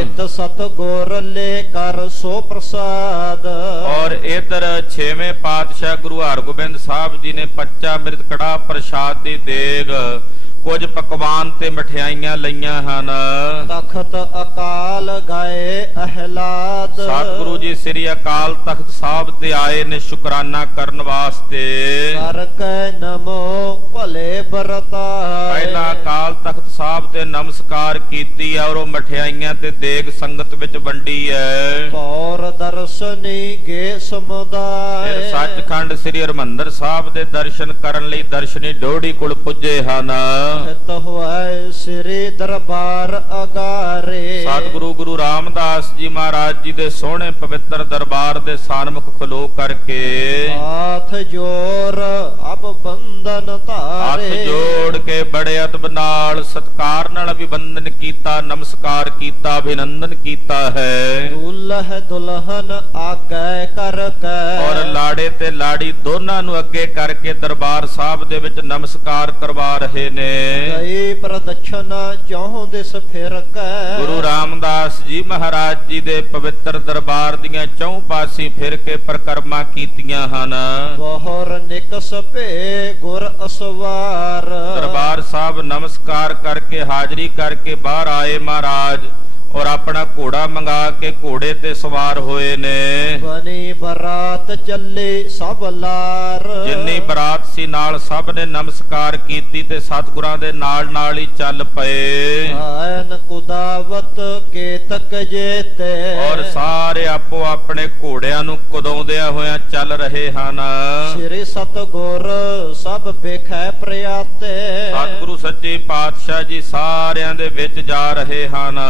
ਇਤ ਸਤ ਗੁਰ ਲੈ ਕਰ ਸੋ ਪ੍ਰਸਾਦ, ਔਰ ਇਧਰ ਛੇਵੇਂ ਪਾਤਸ਼ਾਹ ਗੁਰੂ ਹਰਗੋਬਿੰਦ ਸਾਹਿਬ ਜੀ ਨੇ ਪੱਚਾ ਮਿਰਤ ਕੜਾ ਪ੍ਰਸ਼ਾਦ ਦੀ ਦੇਗ ਕੁਝ ਪਕਵਾਨ ਤੇ ਮਠਿਆਈਆਂ ਲਈਆਂ ਹਨ। ਤਖਤ ਅਕਾਲ ਗਏ ਅਹਲਾਦ, ਸਤਿਗੁਰੂ ਜੀ ਸ੍ਰੀ ਅਕਾਲ ਤਖਤ ਸਾਹਿਬ ਤੇ ਆਏ ਨੇ ਸ਼ੁਕਰਾਨਾ ਕਰਨ ਵਾਸਤੇ। ਕਰ ਕੈ ਨਮੋ ਭਲੇ ਵਰਤਾਏ। ਪਹਿਲਾ ਅਕਾਲ ਤਖਤ ਸਾਹਿਬ ਤੇ ਨਮਸਕਾਰ ਕੀਤੀ ਔਰ ਉਹ ਮਠਿਆਈਆਂ ਤੇ ਦੇਗ ਸੰਗਤ ਵਿੱਚ ਵੰਡੀ ਹੈ। ਪੌਰ ਦਰਸ਼ਨੀ ਗੇ ਸਮੁਦਾਇ। ਫਿਰ ਸੱਚਖੰਡ ਸ੍ਰੀ ਹਰਿਮੰਦਰ ਸਾਹਿਬ ਦੇ ਦਰਸ਼ਨ ਕਰਨ ਲਈ ਦਰਸ਼ਨੀ ਡੋੜੀ ਕੋਲ ਪੁੱਜੇ ਹਨ। ਹਿਤ ਹੋਇ ਸ੍ਰੀ ਦਰਬਾਰ ਅਗਾਰੇ। ਸਤਿਗੁਰੂ ਗੁਰੂ ਰਾਮਦਾਸ ਜੀ ਮਹਾਰਾਜ ਜੀ ਦੇ ਸੋਹਣੇ ਪਵਿੱਤਰ ਦਰਬਾਰ ਦੇ ਸਾਨਮੁਖ ਖਲੋ ਕਰਕੇ ਹਾਥ ਜੋਰ ਅਬ ਬੰਧਨ ਹੱਥ ਧਾਰੇ। ਜੋੜ ਕੇ ਬੜੇ ਅਦਬ ਨਾਲ ਸਤਿਕਾਰ ਨਾਲ ਅਭਿਵੰਦਨ ਕੀਤਾ, ਨਮਸਕਾਰ ਕੀਤਾ, ਅਭਿਨੰਦਨ ਕੀਤਾ ਹੈ। ਦੁਲਹ ਦੁਲਹਨ ਆਗੇ ਕਰ ਔਰ ਕੇ। ਲਾੜੇ ਤੇ ਲਾੜੀ ਦੋਨਾਂ ਨੂੰ ਅੱਗੇ ਕਰਕੇ ਦਰਬਾਰ ਸਾਹਿਬ ਦੇ ਵਿੱਚ ਨਮਸਕਾਰ ਕਰਵਾ ਰਹੇ ਨੇ। ਗਈ ਪ੍ਰਦਛਨਾ ਚੌਂ ਦਿਸ ਫਿਰ ਕੇ। ਗੁਰੂ ਰਾਮਦਾਸ ਜੀ ਮਹਾਰਾਜ ਜੀ ਦੇ ਪਵਿੱਤਰ ਦਰਬਾਰ ਦੀਆਂ ਚੌਂ ਪਾਸੀ ਫਿਰ ਕੇ ਪਰਿਕਰਮਾ ਕੀਤੀਆਂ ਹਨ। ਬਹੁਰ ਨਿਕਸ ਭੇ ਗੁਰ ਅਸਵਾਰ। ਦਰਬਾਰ ਸਾਹਿਬ ਨਮਸਕਾਰ ਕਰਕੇ ਹਾਜ਼ਰੀ ਕਰਕੇ ਬਾਹਰ ਆਏ ਮਹਾਰਾਜ ਔਰ ਆਪਣਾ ਘੋੜਾ ਮੰਗਾ ਕੇ ਘੋੜੇ ਤੇ ਸਵਾਰ ਹੋਏ ਨੇ। ਬਨੀ ਬਰਾਤ ਚੱਲੇ ਸਭ ਲਾਰ। ਜਿੰਨੀ ਬਰਾਤ ਸੀ ਨਾਲ ਸਭ ਨੇ ਨਮਸਕਾਰ ਕੀਤੀ ਤੇ ਸਤਿਗੁਰਾਂ ਦੇ ਨਾਲ ਨਾਲ ਹੀ ਚੱਲ ਪਏ। ਆਇਨ ਕੁਦਾਵਤ ਕੇਤਕ ਜੇਤੇ। ਔਰ ਸਾਰੇ ਆਪੋ ਆਪਣੇ ਘੋੜਿਆਂ ਨੂੰ ਕੁਦਾਉਂਦਿਆਂ ਹੋਇਆਂ ਚੱਲ ਰਹੇ ਹਨ। ਸ੍ਰੀ ਸਤਗੁਰ ਸਭ ਵੇਖੈ ਪ੍ਰਿਆਤੇ। ਸਤਿਗੁਰੂ ਸੱਚੇ ਪਾਤਸ਼ਾਹ ਜੀ ਸਾਰਿਆਂ ਦੇ ਵਿੱਚ ਜਾ ਰਹੇ ਹਨ।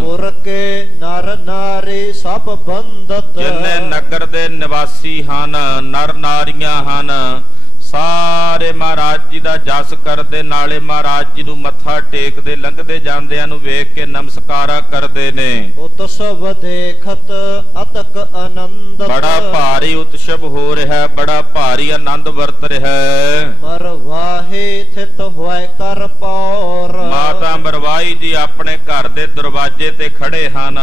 ਪੁਰ ਕੇ ਨਰ ਨਾਰੀ ਸਭ ਬੰਧਤ। ਜਿੰਨੇ ਨਗਰ ਦੇ ਨਿਵਾਸੀ ਹਨ, ਨਰ ਨਾਰੀਆਂ ਹਨ, ਸਾਰੇ ਮਹਾਰਾਜ ਜੀ ਦਾ ਜਸ ਕਰਦੇ, ਨਾਲੇ ਮਹਾਰਾਜ ਜੀ ਨੂੰ ਮੱਥਾ ਟੇਕਦੇ, ਲੰਘਦੇ ਜਾਂਦਿਆਂ ਨੂੰ ਵੇਖ ਕੇ ਨਮਸਕਾਰਾਂ ਕਰਦੇ ਨੇ। ਉਤਸਵ ਦੇਖਤ ਅਤਕ ਆਨੰਦਤ। ਬੜਾ ਭਾਰੀ ਉਤਸਵ ਹੋ ਰਿਹਾ, ਬੜਾ ਭਾਰੀ ਆਨੰਦ ਵਰਤ ਰਿਹਾ ਹੈ। ਮਰਵਾਹੇ ਥਿਤ ਹੋਇ ਕਰ ਪੌਰ। ਮਾਤਾ ਮਰਵਾਈ ਜੀ ਆਪਣੇ ਘਰ ਦੇ ਦਰਵਾਜ਼ੇ ਤੇ ਖੜੇ ਹਨ।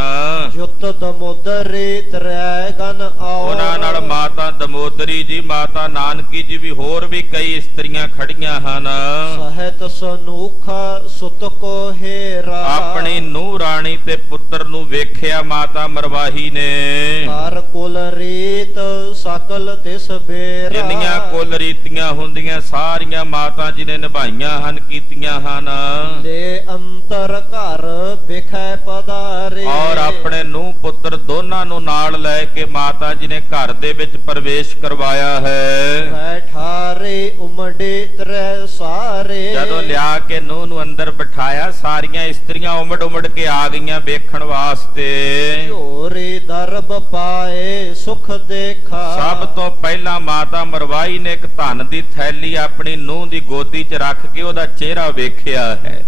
ਜੁਤ ਦਮੋਦਰੀ ਤਰੈ ਗਨ ਆਉ। ਉਹਨਾਂ ਨਾਲ ਮਾਤਾ ਦਮੋਦਰੀ ਜੀ, ਮਾਤਾ ਨਾਨਕੀ ਜੀ ਵੀ ਹੋਰ ਵੀ ਕਈ ਇਸਤਰੀਆਂ ਖੜੀਆਂ ਹਨ। ਸਹਿਤ ਸਨੂਖਾ ਸੁਤ ਕੋ ਹੇਰਾ। ਆਪਣੀ ਨੂੰਹ ਰਾਣੀ ਤੇ ਪੁੱਤਰ ਨੂੰ ਵੇਖਿਆ ਮਾਤਾ ਮਰਵਾਹੀ ਨੇ। ਹਰ ਕੁਲ ਰੀਤ ਸਕਲ ਤਿਸ ਬੇਰਾ। ਜਿੰਨੀਆਂ ਕੁਲ ਰੀਤੀਆਂ ਹੁੰਦੀਆਂ ਸਾਰੀਆਂ ਮਾਤਾ ਜੀ ਨੇ ਨਿਭਾਈਆਂ ਹਨ, ਕੀਤੀਆਂ ਹਨ। ਦੇ ਅੰਤਰ ਘਰ ਵਿਖੈ ਪਦਾਰੇ। ਔਰ ਆਪਣੇ ਨੂੰਹ ਪੁੱਤਰ ਦੋਨਾਂ ਨੂੰ ਨਾਲ ਲੈ ਕੇ ਮਾਤਾ ਜੀ ਨੇ ਘਰ ਦੇ ਵਿੱਚ ਪ੍ਰਵੇਸ਼ ਕਰਵਾਇਆ ਹੈ। ਬੈਠਾਰੇ ਉਮੜੇ ਤਰੈ ਸਾਰੇ। ਜਦੋਂ ਲਿਆ ਕੇ ਨੂੰਹ ਨੂੰ ਅੰਦਰ ਬਿਠਾਇਆ, ਸਾਰੀਆਂ ਇਸਤਰੀਆਂ ਉਮੜ ਉਮੜ ਕੇ ਆ ਗਈਆਂ ਵੇਖਣ ਵਾਸਤੇ। ਝੋਰੇ ਦਰਬ ਪਾਏ ਸੁਖ ਦੇਖਾ। ਸਭ ਤੋਂ ਪਹਿਲਾਂ ਮਾਤਾ ਮਰਵਾਈ ਨੇ ਇੱਕ ਧਨ ਦੀ ਥੈਲੀ ਆਪਣੀ ਨੂੰਹ ਦੀ ਗੋਦੀ 'ਚ ਰੱਖ ਕੇ ਉਹਦਾ ਚਿਹਰਾ ਵੇਖਿਆ ਹੈ।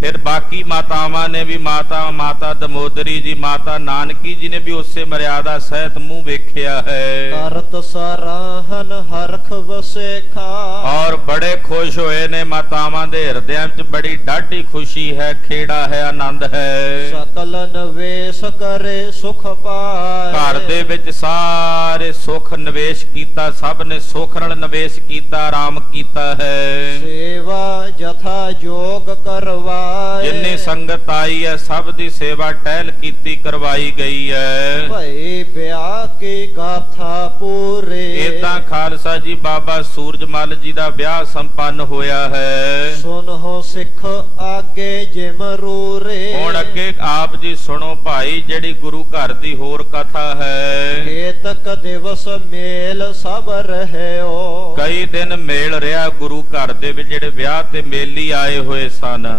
ਫਿਰ ਬਾਕੀ ਮਾਤਾਵਾਂ ਨੇ ਵੀ, ਮਾਤਾ ਦਮੋਦਰੀ ਜੀ, ਮਾਤਾ ਨਾਨਕੀ ਜੀ ਨੇ ਵੀ ਉਸੇ ਮਰਿਆਦਾ ਸਹਿਤ ਮੂੰਹ ਵੇਖਿਆ ਹੈ। ਕਰਤ ਸਰਾਹਨ ਹਰਖ ਵਸੇਖਾ। ਔਰ ਬੜੇ ਖੁਸ਼ ਹੋਏ ਨੇ। ਮਾਤਾਵਾਂ ਦੇ ਹਿਰਦਿਆਂ ਵਿੱਚ ਬੜੀ ਡਾਢੀ ਖੁਸ਼ੀ ਹੈ, ਖੇੜਾ ਹੈ, ਆਨੰਦ ਹੈ। ਸਕਲ ਨਵੇਸ਼ ਕਰੇ ਸੁਖ ਪਾਏ। ਘਰ ਦੇ ਵਿੱਚ ਸਾਰੇ ਸੁਖ ਨਿਵੇਸ਼ ਕੀਤਾ, ਸਭ ਨੇ ਸੁਖ ਨਾਲ ਨਿਵੇਸ਼ ਕੀਤਾ, ਆਰਾਮ ਕੀਤਾ ਹੈ। ਸੇਵਾ ਜਥਾ ਜੋਗ ਕਰਵਾ। ਜਿੰਨੀ ਸੰਗਤ ਆਈ ਹੈ ਸਭ ਦੀ ਸੇਵਾ ਟਹਿਲ ਕੀਤੀ, ਕਰਵਾਈ ਗਈ ਹੈ। ਭਈ ਵਿਆਹ ਕੀ ਗਾਥਾ ਪੂਰੇ। ਏਦਾਂ ਖਾਲਸਾ ਜੀ ਬਾਬਾ ਸੂਰਜਮਲ ਜੀ ਦਾ ਵਿਆਹ ਸੰਪੰਨ ਹੋਇਆ ਹੈ। ਸੁਨਹੁ ਸਿੱਖ ਆਗੇ ਜਿਮ ਰੂਰੇ। ਹੁਣ ਅੱਗੇ ਆਪ ਜੀ ਸੁਣੋ ਭਾਈ, ਜਿਹੜੀ ਗੁਰੂ ਘਰ ਦੀ ਹੋਰ ਕਥਾ ਹੈ। ਕੇਤਕ ਦਿਵਸ ਮੇਲ ਸਭ ਰਹਿਓ। ਕਈ ਦਿਨ ਮੇਲ ਰਿਹਾ ਗੁਰੂ ਘਰ ਦੇ ਵਿੱਚ, ਜਿਹੜੇ ਵਿਆਹ ਤੇ ਮੇਲੀ ਆਏ ਹੋਏ ਸਨ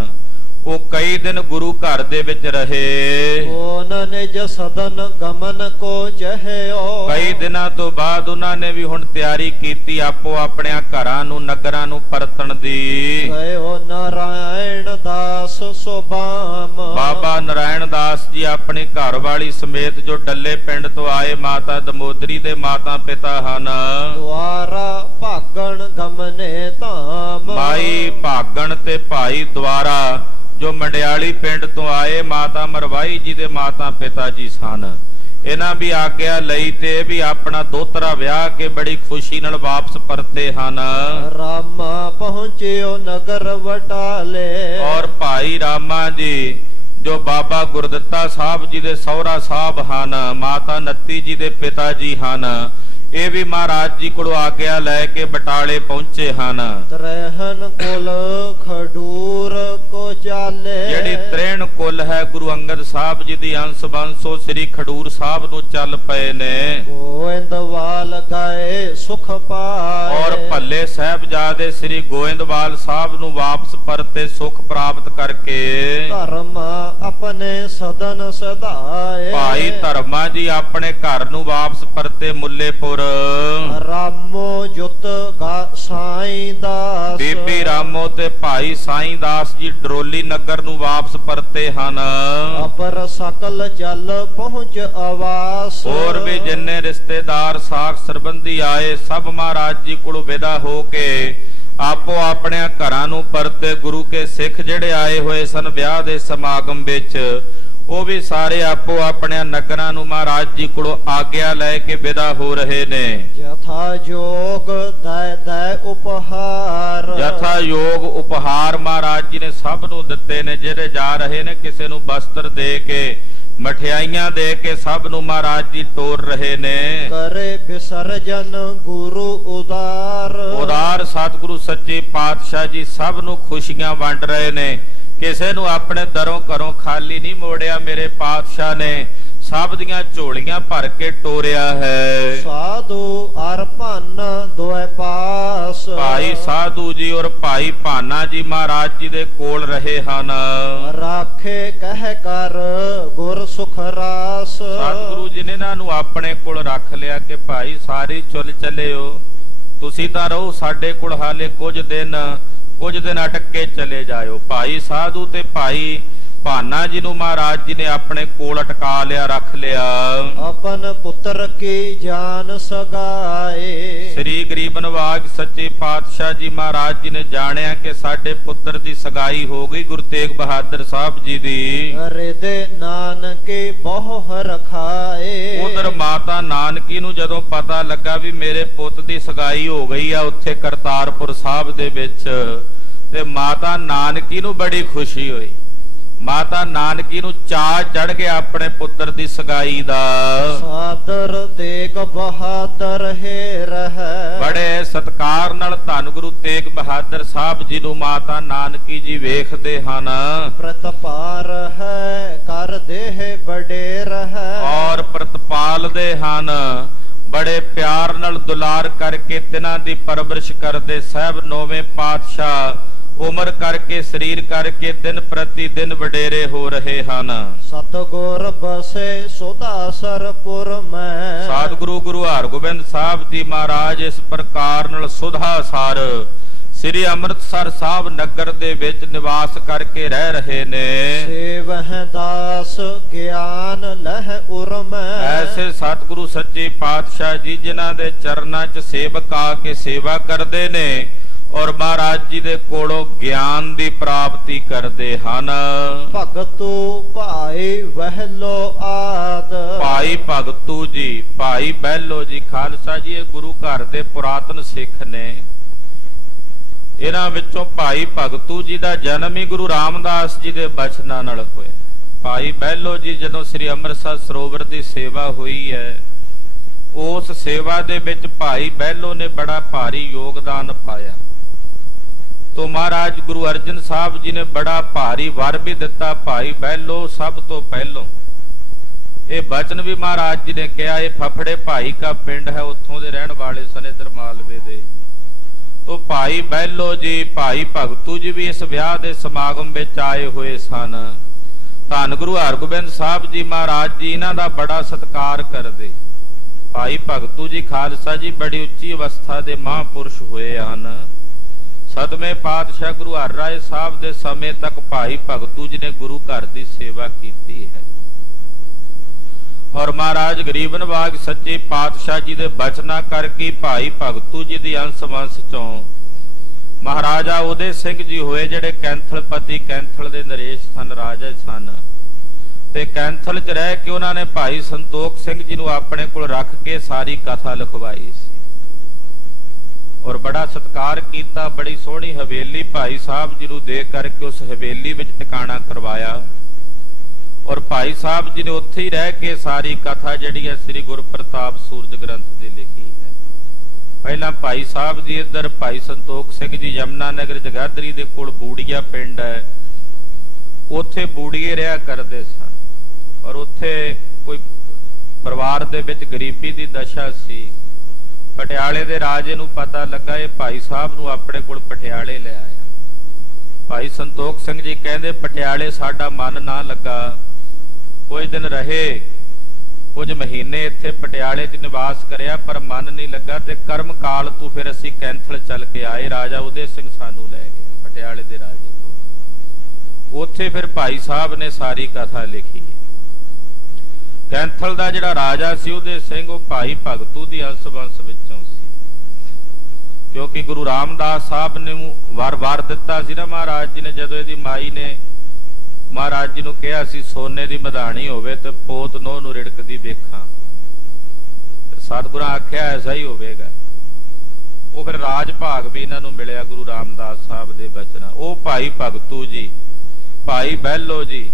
ਉਹ ਕਈ ਦਿਨ ਗੁਰੂ ਘਰ ਦੇ ਵਿੱਚ ਰਹੇ। ਓਨ ਨਿਜ ਸਦਨ ਗਮਨ ਕੋ ਚਹਿਓ। ਕਈ ਦਿਨਾਂ ਤੋਂ ਬਾਅਦ ਉਹਨਾਂ ਨੇ ਵੀ ਹੁਣ ਤਿਆਰੀ ਕੀਤੀ ਆਪੋ ਆਪਣਿਆਂ ਘਰਾਂ ਨੂੰ, ਨਗਰਾਂ ਨੂੰ ਪਰਤਣ ਦੀ। ਗਇਓ ਨਾਰਾਇਣ ਦਾਸ ਸੁਭਾਮ। ਬਾਬਾ ਨਾਰਾਇਣ ਦਾਸ ਜੀ ਆਪਣੀ ਘਰ ਵਾਲੀ ਸਮੇਤ ਜੋ ਡੱਲੇ ਪਿੰਡ ਤੋਂ ਆਏ, ਮਾਤਾ ਦਮੋਦਰੀ ਦੇ ਮਾਤਾ ਪਿਤਾ ਹਨ। ਦੁਆਰਾ ਭਾਗਣ ਗਮਨੇ ਧਾਮ। ਮਾਈ ਭਾਗਣ ਤੇ ਭਾਈ ਦੁਆਰਾ ਜੋ ਮੰਡਿਆਲੀ ਪਿੰਡ ਤੋਂ ਆਏ, ਮਾਤਾ ਮਰਵਾਈ ਜੀ ਦੇ ਮਾਤਾ ਪਿਤਾ ਜੀ ਸਨ। ਇਹਨਾਂ ਵੀ ਆਗਿਆ ਲਈ ਤੇ ਇਹ ਵੀ ਆਪਣਾ ਦੋਤਰਾ ਵਿਆਹ ਕੇ ਬੜੀ ਖੁਸ਼ੀ ਨਾਲ ਵਾਪਸ ਪਰਤੇ ਹਨ। ਰਾਮਾ ਪਹੁੰਚਿਓ ਨਗਰ ਵਟਾਲੇ। ਔਰ ਭਾਈ ਰਾਮਾ ਜੀ ਜੋ ਬਾਬਾ ਗੁਰਦਿੱਤਾ ਸਾਹਿਬ ਜੀ ਦੇ ਸਹੁਰਾ ਸਾਹਿਬ ਹਨ, ਮਾਤਾ ਨੱਤੀ ਜੀ ਦੇ ਪਿਤਾ ਜੀ ਹਨ, ਇਹ ਵੀ ਮਹਾਰਾਜ ਜੀ ਕੋਲੋਂ ਆਗਿਆ ਲੈ ਕੇ ਬਟਾਲੇ ਪਹੁੰਚੇ ਹਨ। ਤਰਹਿਨ ਕੁਲ ਖਡੂਰ ਕੋ ਚਾਲੇ। ਜਿਹੜੀ ਤ੍ਰੇਣ ਕੁਲ ਹੈ ਗੁਰੂ ਅੰਗਦ ਸਾਹਿਬ ਜੀ ਦੀ ਅੰਸ਼ ਬੰਸੋ ਸ੍ਰੀ ਖਡੂਰ ਸਾਹਿਬ ਨੂੰ ਚੱਲ ਪਏ ਨੇ। ਗੋਇੰਦਵਾਲ ਗਏ ਸੁਖ ਪਾਏ। ਔਰ ਭੱਲੇ ਸਾਹਿਬਜ਼ਾਦੇ ਸ੍ਰੀ ਗੋਇੰਦਵਾਲ ਸਾਹਿਬ ਨੂੰ ਵਾਪਸ ਪਰਤੇ ਸੁਖ ਪ੍ਰਾਪਤ ਕਰਕੇ ਧਰਮ ਆਪਣੇ ਸਦਨ ਸਦਾਏ। ਭਾਈ ਧਰਮਾ ਜੀ ਆਪਣੇ ਘਰ ਨੂੰ ਵਾਪਸ ਪਰਤੇ ਮੁੱਲੇਪੁਰ। ਰਾਮੋ ਜੁਤ ਸਾਈਂ ਦਾਸ। ਬੀਬੀ ਰਾਮੋ ਤੇ ਭਾਈ ਸਾਈਂ ਦਾਸ ਜੀ ਡਰੋਲੀ ਨਗਰ ਨੂੰ ਵਾਪਸ ਪਰਤੇ ਹਨ। ਅਪਰ ਸਕਲ ਚੱਲ ਪਹੁੰਚ ਆਵਾਸ। ਹੋਰ ਵੀ ਜਿੰਨੇ ਰਿਸ਼ਤੇਦਾਰ ਸਾਖ ਸਰਬੰਧੀ ਆਏ ਸਭ ਮਹਾਰਾਜ ਜੀ ਕੋਲੋਂ ਵਿਦਾ ਹੋ ਕੇ ਆਪੋ ਆਪਣੇ ਘਰਾਂ ਨੂੰ ਪਰਤੇ। ਗੁਰੂ ਕੇ ਸਿੱਖ ਜਿਹੜੇ ਆਏ ਹੋਏ ਸਨ ਵਿਆਹ ਦੇ ਸਮਾਗਮ ਵਿੱਚ ਉਹ ਵੀ ਸਾਰੇ ਆਪੋ ਆਪਣੇ ਨਗਰਾਂ ਨੂੰ ਮਹਾਰਾਜ ਜੀ ਕੋਲੋਂ ਆਗਿਆ ਲੈ ਕੇ ਵਿਦਾ ਹੋ ਰਹੇ ਨੇ। ਜਥਾ ਯੋਗ ਦੈ ਦੈ ਉਪਹਾਰ। ਜਥਾ ਯੋਗ ਉਪਹਾਰ ਮਹਾਰਾਜ ਜੀ ਨੇ ਸਭ ਨੂੰ ਦਿੱਤੇ ਨੇ। ਜਿਹੜੇ ਜਾ ਰਹੇ ਨੇ ਕਿਸੇ ਨੂੰ ਵਸਤਰ ਦੇ ਕੇ ਮਠਿਆਈਆਂ ਦੇ ਕੇ ਸਭ ਨੂੰ ਮਹਾਰਾਜ ਜੀ ਤੋਰ ਰਹੇ ਨੇ। ਕਰੇ ਵਿਸਰਜਨ ਗੁਰੂ ਉਦਾਰ। ਉਦਾਰ ਸਤਿਗੁਰੂ ਸੱਚੇ ਪਾਤਸ਼ਾਹ ਜੀ ਸਭ ਨੂੰ ਖੁਸ਼ੀਆਂ ਵੰਡ ਰਹੇ ਨੇ। ਕਿਸੇ ਨੂੰ ਆਪਣੇ ਦਰੋਂ ਘਰੋਂ ਖਾਲੀ ਨਹੀਂ ਮੋੜਿਆ ਮੇਰੇ ਪਾਤਸ਼ਾਹ ਨੇ। ਸਭ ਦੀਆਂ ਝੋਲੀਆਂ ਭਰ ਕੇ ਟੋਰਿਆ ਹੈ। ਸਾਧੂ ਅਰ ਭੰਨ ਦੋਏ ਪਾਸ। ਭਾਈ ਸਾਧੂ ਜੀ ਔਰ ਭਾਈ ਭਾਨਾ ਜੀ ਮਹਾਰਾਜ ਜੀ ਦੇ ਕੋਲ ਰਹੇ ਹਨ। ਰਾਖੇ ਕਹਿ ਕਰ ਗੁਰ ਸੁਖ ਰਾਸ। ਸਤਿਗੁਰੂ ਜੀ ਨੇ ਇਹਨਾਂ ਨੂੰ ਆਪਣੇ ਕੋਲ ਰੱਖ ਲਿਆ ਕਿ ਭਾਈ ਸਾਰੀ ਚੁੱਲ ਚੱਲਿਓ, ਤੁਸੀਂ ਤਾਂ ਰਹੋ ਸਾਡੇ ਕੋਲ ਹਾਲੇ ਕੁਝ ਦਿਨ ਅਟਕ ਕੇ ਚਲੇ ਜਾਇਓ। ਭਾਈ ਸਾਧੂ ਤੇ ਭਾਈ ਭਾਨਾ ਜੀ ਨੂੰ ਮਹਾਰਾਜ ਜੀ ਨੇ ਆਪਣੇ ਕੋਲ ਅਟਕਾ ਲਿਆ, ਰੱਖ ਲਿਆ। ਆਪਨ ਪੁੱਤਰ ਕੀ ਜਾਨ ਸਗਾਏ। ਸ੍ਰੀ ਗਰੀਬ ਨਵਾਜ ਸੱਚੇ ਪਾਤਸ਼ਾਹ ਜੀ ਮਹਾਰਾਜ ਜੀ ਨੇ ਜਾਣਿਆ ਕਿ ਸਾਡੇ ਪੁੱਤਰ ਦੀ ਸਗਾਈ ਹੋ ਗਈ ਗੁਰੂ ਤੇਗ ਬਹਾਦਰ ਸਾਹਿਬ ਜੀ ਦੀ। ਰਿਦੇ ਨਾਨਕੇ ਬਹੁ ਰਖਾਏ। ਉਧਰ ਮਾਤਾ ਨਾਨਕੀ ਨੂੰ ਜਦੋਂ ਪਤਾ ਲੱਗਾ ਵੀ ਮੇਰੇ ਪੁੱਤ ਦੀ ਸਗਾਈ ਹੋ ਗਈ ਆ ਉੱਥੇ ਕਰਤਾਰਪੁਰ ਸਾਹਿਬ ਦੇ ਵਿੱਚ, ਤੇ ਮਾਤਾ ਨਾਨਕੀ ਨੂੰ ਬੜੀ ਖੁਸ਼ੀ ਹੋਈ। ਮਾਤਾ ਨਾਨਕੀ ਨੂੰ ਚਾਅ ਚੜ ਗਿਆ ਆਪਣੇ ਪੁੱਤਰ ਦੀ ਸਗਾਈ ਦਾ। ਸਾਦਰ ਤੇਗ ਬਹਾਦਰ ਹੈ ਰਹਿ। ਬੜੇ ਸਤਿਕਾਰ ਨਾਲ ਧੰਨ ਗੁਰੂ ਤੇਗ ਬਹਾਦਰ ਸਾਹਿਬ ਜੀ ਨੂੰ ਮਾਤਾ ਨਾਨਕੀ ਜੀ ਵੇਖਦੇ ਹਨ। ਪ੍ਰਤਪਾਰ ਹੈ ਕਰ ਦੇਹ ਵਡੇਰ ਹੈ। ਔਰ ਪ੍ਰਤਪਾਲਦੇ ਹਨ, ਬੜੇ ਪਿਆਰ ਨਾਲ ਦੁਲਾਰ ਕਰਕੇ ਤਿਨਾਂ ਦੀ ਪਰਵਰਿਸ਼ ਕਰਦੇ। ਸਾਹਿਬ ਨੌਵੇਂ ਪਾਤਸ਼ਾਹ ਉਮਰ ਕਰਕੇ ਸਰੀਰ ਕਰਕੇ ਦਿਨ ਪ੍ਰਤੀ ਦਿਨ ਵਡੇਰੇ ਹੋ ਰਹੇ ਹਨ। ਸਤਿਗੁਰ ਬਸੇ ਸੁਧਾਸਰਪੁਰ ਮੈਂ। ਸਤਿਗੁਰੂ ਗੁਰੂ ਹਰਗੋਬਿੰਦ ਸਾਹਿਬ ਜੀ ਮਹਾਰਾਜ ਇਸ ਪ੍ਰਕਾਰ ਨਾਲ ਸੁਧਾਸਰ ਸ੍ਰੀ ਅੰਮ੍ਰਿਤਸਰ ਸਾਹਿਬ ਨਗਰ ਦੇ ਵਿੱਚ ਨਿਵਾਸ ਕਰਕੇ ਰਹਿ ਰਹੇ ਨੇ। ਸੇਵਹਿ ਦਾਸ ਗਿਆਨ ਲਹਿ ਉਰਮੈ। ਐਸੇ ਸਤਿਗੁਰੂ ਸੱਚੇ ਪਾਤਸ਼ਾਹ ਜੀ ਜਿਨ੍ਹਾਂ ਦੇ ਚਰਨਾਂ 'ਚ ਸੇਵਕ ਆ ਕੇ ਸੇਵਾ ਕਰਦੇ ਨੇ ਔਰ ਮਹਾਰਾਜ ਜੀ ਦੇ ਕੋਲੋਂ ਗਿਆਨ ਦੀ ਪ੍ਰਾਪਤੀ ਕਰਦੇ ਹਨ। ਭਗਤੂ ਭਾਈ ਵਹਿਲੋ ਆਦ। ਭਾਈ ਭਗਤੂ ਜੀ, ਭਾਈ ਬਹਿਲੋ ਜੀ ਖਾਲਸਾ ਜੀ ਇਹ ਗੁਰੂ ਘਰ ਦੇ ਪੁਰਾਤਨ ਸਿੱਖ ਨੇ। ਇਹਨਾਂ ਵਿੱਚੋਂ ਭਾਈ ਭਗਤੂ ਜੀ ਦਾ ਜਨਮ ਹੀ ਗੁਰੂ ਰਾਮਦਾਸ ਜੀ ਦੇ ਬਚਨਾਂ ਨਾਲ ਹੋਇਆ। ਭਾਈ ਬਹਿਲੋ ਜੀ ਜਦੋਂ ਸ੍ਰੀ ਅੰਮ੍ਰਿਤਸਰ ਸਰੋਵਰ ਦੀ ਸੇਵਾ ਹੋਈ ਹੈ, ਉਸ ਸੇਵਾ ਦੇ ਵਿੱਚ ਭਾਈ ਬਹਿਲੋ ਨੇ ਬੜਾ ਭਾਰੀ ਯੋਗਦਾਨ ਪਾਇਆ। ਤੋ ਮਹਾਰਾਜ ਗੁਰੂ ਅਰਜਨ ਸਾਹਿਬ ਜੀ ਨੇ ਬੜਾ ਭਾਰੀ ਵਰ ਵੀ ਦਿੱਤਾ, ਭਾਈ ਬਹਿਲੋ ਸਭ ਤੋਂ ਪਹਿਲੋਂ। ਇਹ ਬਚਨ ਵੀ ਮਹਾਰਾਜ ਜੀ ਨੇ ਕਿਹਾ, ਇਹ ਫਫੜੇ ਭਾਈ ਕਾ ਪਿੰਡ ਹੈ, ਉੱਥੋਂ ਦੇ ਰਹਿਣ ਵਾਲੇ ਸਨ ਇਧਰ ਮਾਲਵੇ ਦੇ। ਤੋ ਭਾਈ ਬਹਿਲੋ ਜੀ, ਭਾਈ ਭਗਤੂ ਜੀ ਵੀ ਇਸ ਵਿਆਹ ਦੇ ਸਮਾਗਮ ਵਿੱਚ ਆਏ ਹੋਏ ਸਨ। ਧੰਨ ਗੁਰੂ ਹਰਗੋਬਿੰਦ ਸਾਹਿਬ ਜੀ ਮਹਾਰਾਜ ਜੀ ਇਹਨਾਂ ਦਾ ਬੜਾ ਸਤਿਕਾਰ ਕਰਦੇ। ਭਾਈ ਭਗਤੂ ਜੀ ਖਾਲਸਾ ਜੀ ਬੜੀ ਉੱਚੀ ਅਵਸਥਾ ਦੇ ਮਹਾਂਪੁਰਸ਼ ਹੋਏ ਹਨ। ਸਤਵੇਂ ਪਾਤਸ਼ਾਹ ਗੁਰੂ ਹਰਿਰਾਏ ਸਾਹਿਬ ਦੇ ਸਮੇਂ ਤੱਕ ਭਾਈ ਭਗਤੂ ਜੀ ਨੇ ਗੁਰੂ ਘਰ ਦੀ ਸੇਵਾ ਕੀਤੀ ਹੈ। ਔਰ ਮਹਾਰਾਜ ਗਰੀਬ ਨਵਾਜ ਸੱਚੇ ਪਾਤਸ਼ਾਹ ਜੀ ਦੇ ਬਚਨਾਂ ਕਰਕੇ ਭਾਈ ਭਗਤੂ ਜੀ ਦੀ ਅੰਸ਼ ਵੰਸ਼ ਚੋਂ ਮਹਾਰਾਜਾ ਉਦੇ ਸਿੰਘ ਜੀ ਹੋਏ, ਜਿਹੜੇ ਕੈਂਥਲਪਤੀ ਕੈਂਥਲ ਦੇ ਨਰੇਸ਼ ਸਨ, ਰਾਜਾ ਸਨ। ਤੇ ਕੈਂਥਲ 'ਚ ਰਹਿ ਕੇ ਉਹਨਾਂ ਨੇ ਭਾਈ ਸੰਤੋਖ ਸਿੰਘ ਜੀ ਨੂੰ ਆਪਣੇ ਕੋਲ ਰੱਖ ਕੇ ਸਾਰੀ ਕਥਾ ਲਿਖਵਾਈ ਸੀ ਔਰ ਬੜਾ ਸਤਿਕਾਰ ਕੀਤਾ। ਬੜੀ ਸੋਹਣੀ ਹਵੇਲੀ ਭਾਈ ਸਾਹਿਬ ਜੀ ਨੂੰ ਦੇ ਕਰਕੇ ਉਸ ਹਵੇਲੀ ਵਿੱਚ ਟਿਕਾਣਾ ਕਰਵਾਇਆ ਔਰ ਭਾਈ ਸਾਹਿਬ ਜੀ ਨੇ ਉੱਥੇ ਹੀ ਰਹਿ ਕੇ ਸਾਰੀ ਕਥਾ ਜਿਹੜੀ ਹੈ ਸ੍ਰੀ ਗੁਰਪ੍ਰਤਾਪ ਸੂਰਜ ਗ੍ਰੰਥ ਦੀ ਲਿਖੀ ਹੈ। ਪਹਿਲਾਂ ਭਾਈ ਸਾਹਿਬ ਜੀ ਇੱਧਰ ਭਾਈ ਸੰਤੋਖ ਸਿੰਘ ਜੀ ਯਮਨਾ ਨਗਰ ਜਗਾਦਰੀ ਦੇ ਕੋਲ ਬੂੜੀਆ ਪਿੰਡ ਹੈ, ਉੱਥੇ ਬੂੜੀਏ ਰਿਹਾ ਕਰਦੇ ਸਨ। ਪਰ ਉੱਥੇ ਕੋਈ ਪਰਿਵਾਰ ਦੇ ਵਿੱਚ ਗਰੀਬੀ ਦੀ ਦਸ਼ਾ ਸੀ। ਪਟਿਆਲੇ ਦੇ ਰਾਜੇ ਨੂੰ ਪਤਾ ਲੱਗਾ, ਇਹ ਭਾਈ ਸਾਹਿਬ ਨੂੰ ਆਪਣੇ ਕੋਲ ਪਟਿਆਲੇ ਲੈ ਆਇਆ। ਭਾਈ ਸੰਤੋਖ ਸਿੰਘ ਜੀ ਕਹਿੰਦੇ ਪਟਿਆਲੇ ਸਾਡਾ ਮਨ ਨਾ ਲੱਗਾ, ਕੁਝ ਦਿਨ ਰਹੇ, ਕੁਝ ਮਹੀਨੇ ਇੱਥੇ ਪਟਿਆਲੇ 'ਚ ਨਿਵਾਸ ਕਰਿਆ, ਪਰ ਮਨ ਨਹੀਂ ਲੱਗਾ ਤੇ ਕਰਮ ਕਾਲ ਤੋਂ ਫਿਰ ਅਸੀਂ ਕੈਂਥਲ ਚੱਲ ਕੇ ਆਏ। ਰਾਜਾ ਉਦੈ ਸਿੰਘ ਸਾਨੂੰ ਲੈ ਗਿਆ ਪਟਿਆਲੇ ਦੇ ਰਾਜੇ ਕੋਲ। ਉੱਥੇ ਫਿਰ ਭਾਈ ਸਾਹਿਬ ਨੇ ਸਾਰੀ ਕਥਾ ਲਿਖੀ। ਕੈਂਥਲ ਦਾ ਜਿਹੜਾ ਰਾਜਾ ਸੀ ਉਦੈ ਸਿੰਘ, ਉਹ ਭਾਈ ਭਗਤੂ ਦੀ ਅੰਸ਼ ਵੰਸ਼ ਵਿੱਚੋਂ ਸੀ, ਕਿਉਂਕਿ ਗੁਰੂ ਰਾਮਦਾਸ ਸਾਹਿਬ ਨੇ ਵਾਰ ਦਿੱਤਾ ਸੀ ਨਾ ਮਹਾਰਾਜ ਜੀ ਨੇ। ਜਦੋਂ ਇਹਦੀ ਮਾਈ ਨੇ ਮਹਾਰਾਜ ਜੀ ਨੂੰ ਕਿਹਾ ਸੀ ਸੋਨੇ ਦੀ ਮਧਾਣੀ ਹੋਵੇ ਤੇ ਪੋਤ ਨੋਹ ਨੂੰ ਰਿੜਕਦੀ ਵੇਖਾਂ, ਸਤਿਗੁਰਾਂ ਆਖਿਆ ਐਸਾ ਹੀ ਹੋਵੇਗਾ। ਉਹ ਫਿਰ ਰਾਜ ਭਾਗ ਵੀ ਇਹਨਾਂ ਨੂੰ ਮਿਲਿਆ ਗੁਰੂ ਰਾਮਦਾਸ ਸਾਹਿਬ ਦੇ ਬਚਨਾਂ। ਉਹ ਭਾਈ ਭਗਤੂ ਜੀ, ਭਾਈ ਬਹਿਲੋ ਜੀ,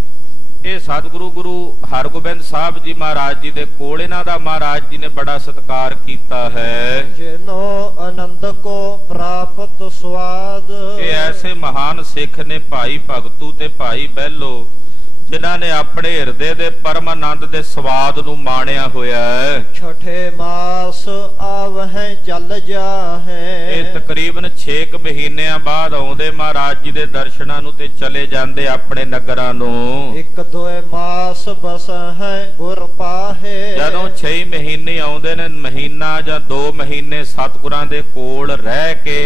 ਇਹ ਸਤਿਗੁਰੂ ਗੁਰੂ ਹਰਗੋਬਿੰਦ ਸਾਹਿਬ ਜੀ ਮਹਾਰਾਜ ਜੀ ਦੇ ਕੋਲ ਇਹਨਾਂ ਦਾ ਮਹਾਰਾਜ ਜੀ ਨੇ ਬੜਾ ਸਤਿਕਾਰ ਕੀਤਾ ਹੈ। ਜਿਨੋ ਆਨੰਦ ਕੋ ਪ੍ਰਾਪਤ ਸਵਾਦ, ਇਹ ਐਸੇ ਮਹਾਨ ਸਿੱਖ ਨੇ ਭਾਈ ਭਗਤੂ ਤੇ ਭਾਈ ਬਹਿਲੋ, ਜਿਨ੍ਹਾਂ ਨੇ ਆਪਣੇ ਹਿਰਦੇ ਦੇ ਪਰਮ ਆਨੰਦ ਦੇ ਸਵਾਦ ਨੂੰ ਮਾਣਿਆ ਹੋਇਆ ਹੈ। ਛਠੇ ਮਾਸ ਆਵਹਿ ਚੱਲ ਜਾਹੈ, ਇਹ ਤਕਰੀਬਨ 6 ਮਹੀਨਿਆਂ ਬਾਅਦ ਆਉਂਦੇ ਮਹਾਰਾਜ ਜੀ ਦੇ ਦਰਸ਼ਨਾਂ ਨੂੰ ਤੇ ਚਲੇ ਜਾਂਦੇ ਆਪਣੇ ਨਗਰਾਂ ਨੂੰ। ਇੱਕ ਦੋਏ ਮਾਸ ਬਸਹਿ ਗੁਰ ਪਾਹੇ, ਜਦੋਂ 6 ਮਹੀਨੇ ਆਉਂਦੇ ਨੇ, ਮਹੀਨਾ ਜਾਂ 2 ਮਹੀਨੇ ਸਤਿਗੁਰਾਂ ਦੇ ਕੋਲ ਰਹਿ ਕੇ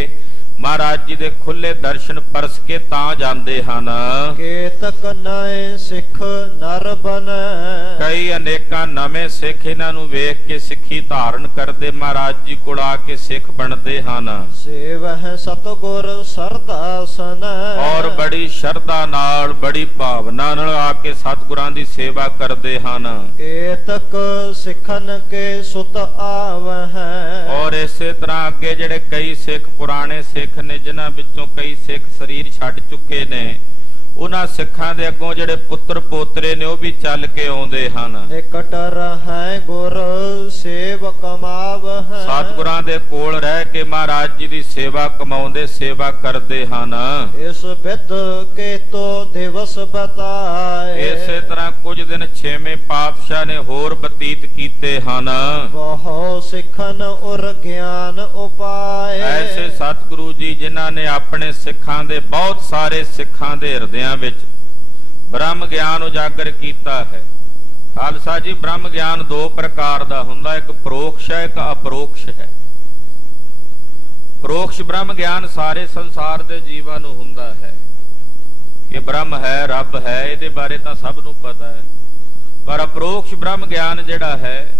ਮਹਾਰਾਜ ਜੀ ਦੇ ਖੁੱਲੇ ਦਰਸ਼ਨ ਪਰਸ ਕੇ ਤਾਂ ਜਾਂਦੇ ਹਨ। ਕੇਤਕ ਨਏ ਸਿੱਖ ਨਰ ਬਨੈ, ਕਈ ਅਨੇਕਾਂ ਨਵੇਂ ਸਿੱਖ ਇਹਨਾਂ ਨੂੰ ਵੇਖ ਕੇ ਸਿੱਖੀ ਧਾਰਨ ਕਰਦੇ ਮਹਾਰਾਜ ਜੀ ਕੋਲ ਆ ਕੇ ਸਿੱਖ ਬਣਦੇ ਹਨ। ਸੇਵਹਿ ਸਤਿਗੁਰ ਸਰਦਾ ਸਨੈ, ਔਰ ਬੜੀ ਸ਼ਰਧਾ ਨਾਲ ਬੜੀ ਭਾਵਨਾ ਨਾਲ ਆ ਕੇ ਸਤਿਗੁਰਾਂ ਦੀ ਸੇਵਾ ਕਰਦੇ ਹਨ। ਕੇਤਕ ਸਿੱਖਨ ਕੇ ਸੁਤ ਆਵਹਿ, ਔਰ ਇਸੇ ਤਰ੍ਹਾਂ ਅੱਗੇ ਜਿਹੜੇ ਕਈ ਸਿੱਖ ਪੁਰਾਣੇ ਸਿੱਖ ਨੇ, ਜਿਨ੍ਹਾਂ ਵਿੱਚੋਂ ਕਈ ਸਿੱਖ ਸਰੀਰ ਛੱਡ ਚੁੱਕੇ ਨੇ, ਉਹਨਾਂ ਸਿੱਖਾਂ ਦੇ ਅੱਗੋਂ ਜਿਹੜੇ ਪੁੱਤਰ ਪੋਤਰੇ ਨੇ ਉਹ ਵੀ ਚੱਲ ਕੇ ਆਉਂਦੇ ਹਨ। ਨਿਕਟ ਰਹੈ ਗੁਰ ਸੇਵ ਕਮਾਵਹਿ, ਸਤਿਗੁਰਾਂ ਦੇ ਕੋਲ ਰਹਿ ਕੇ ਮਹਾਰਾਜ ਜੀ ਦੀ ਸੇਵਾ ਕਮਾਉਂਦੇ, ਸੇਵਾ ਕਰਦੇ ਹਨ। ਇਸ ਬਿਦ ਕੇ ਤੋ ਦਿਵਸ ਬਤਾਏ, ਇਸੇ ਤਰ੍ਹਾਂ ਕੁਝ ਦਿਨ 6ਵੇਂ ਪਾਤਸ਼ਾਹ ਨੇ ਹੋਰ ਬਤੀਤ ਕੀਤੇ ਹਨ। ਬਹੁ ਸਿੱਖਨ ਉਰ ਗਿਆਨ ਉਪਾਏ, ਐਸੇ ਸਤਿਗੁਰੂ ਜੀ ਜਿਨ੍ਹਾਂ ਨੇ ਆਪਣੇ ਸਿੱਖਾਂ ਦੇ, ਬਹੁਤ ਸਾਰੇ ਸਿੱਖਾਂ ਦੇ ਹਿਰਦਿਆਂ ਵਿੱਚ ਬ੍ਰਹਮ ਗਿਆਨ ਉਜਾਗਰ ਕੀਤਾ ਹੈ। ਖਾਲਸਾ ਜੀ, ਬ੍ਰਹਮ ਗਿਆਨ 2 ਪ੍ਰਕਾਰ ਦਾ ਹੁੰਦਾ, ਇੱਕ ਪ੍ਰੋਕਸ਼ ਹੈ, ਇੱਕ ਅਪਰੋਕਸ਼ ਹੈ। ਪ੍ਰੋਕਸ਼ ਬ੍ਰਹਮ ਗਿਆਨ ਸਾਰੇ ਸੰਸਾਰ ਦੇ ਜੀਵਾਂ ਨੂੰ ਹੁੰਦਾ ਹੈ ਕਿ ਬ੍ਰਹਮ ਹੈ, ਰੱਬ ਹੈ, ਇਹਦੇ ਬਾਰੇ ਤਾਂ ਸਭ ਨੂੰ ਪਤਾ ਹੈ। ਪਰ ਅਪਰੋਕਸ਼ ਬ੍ਰਹਮ ਗਿਆਨ ਜਿਹੜਾ ਹੈ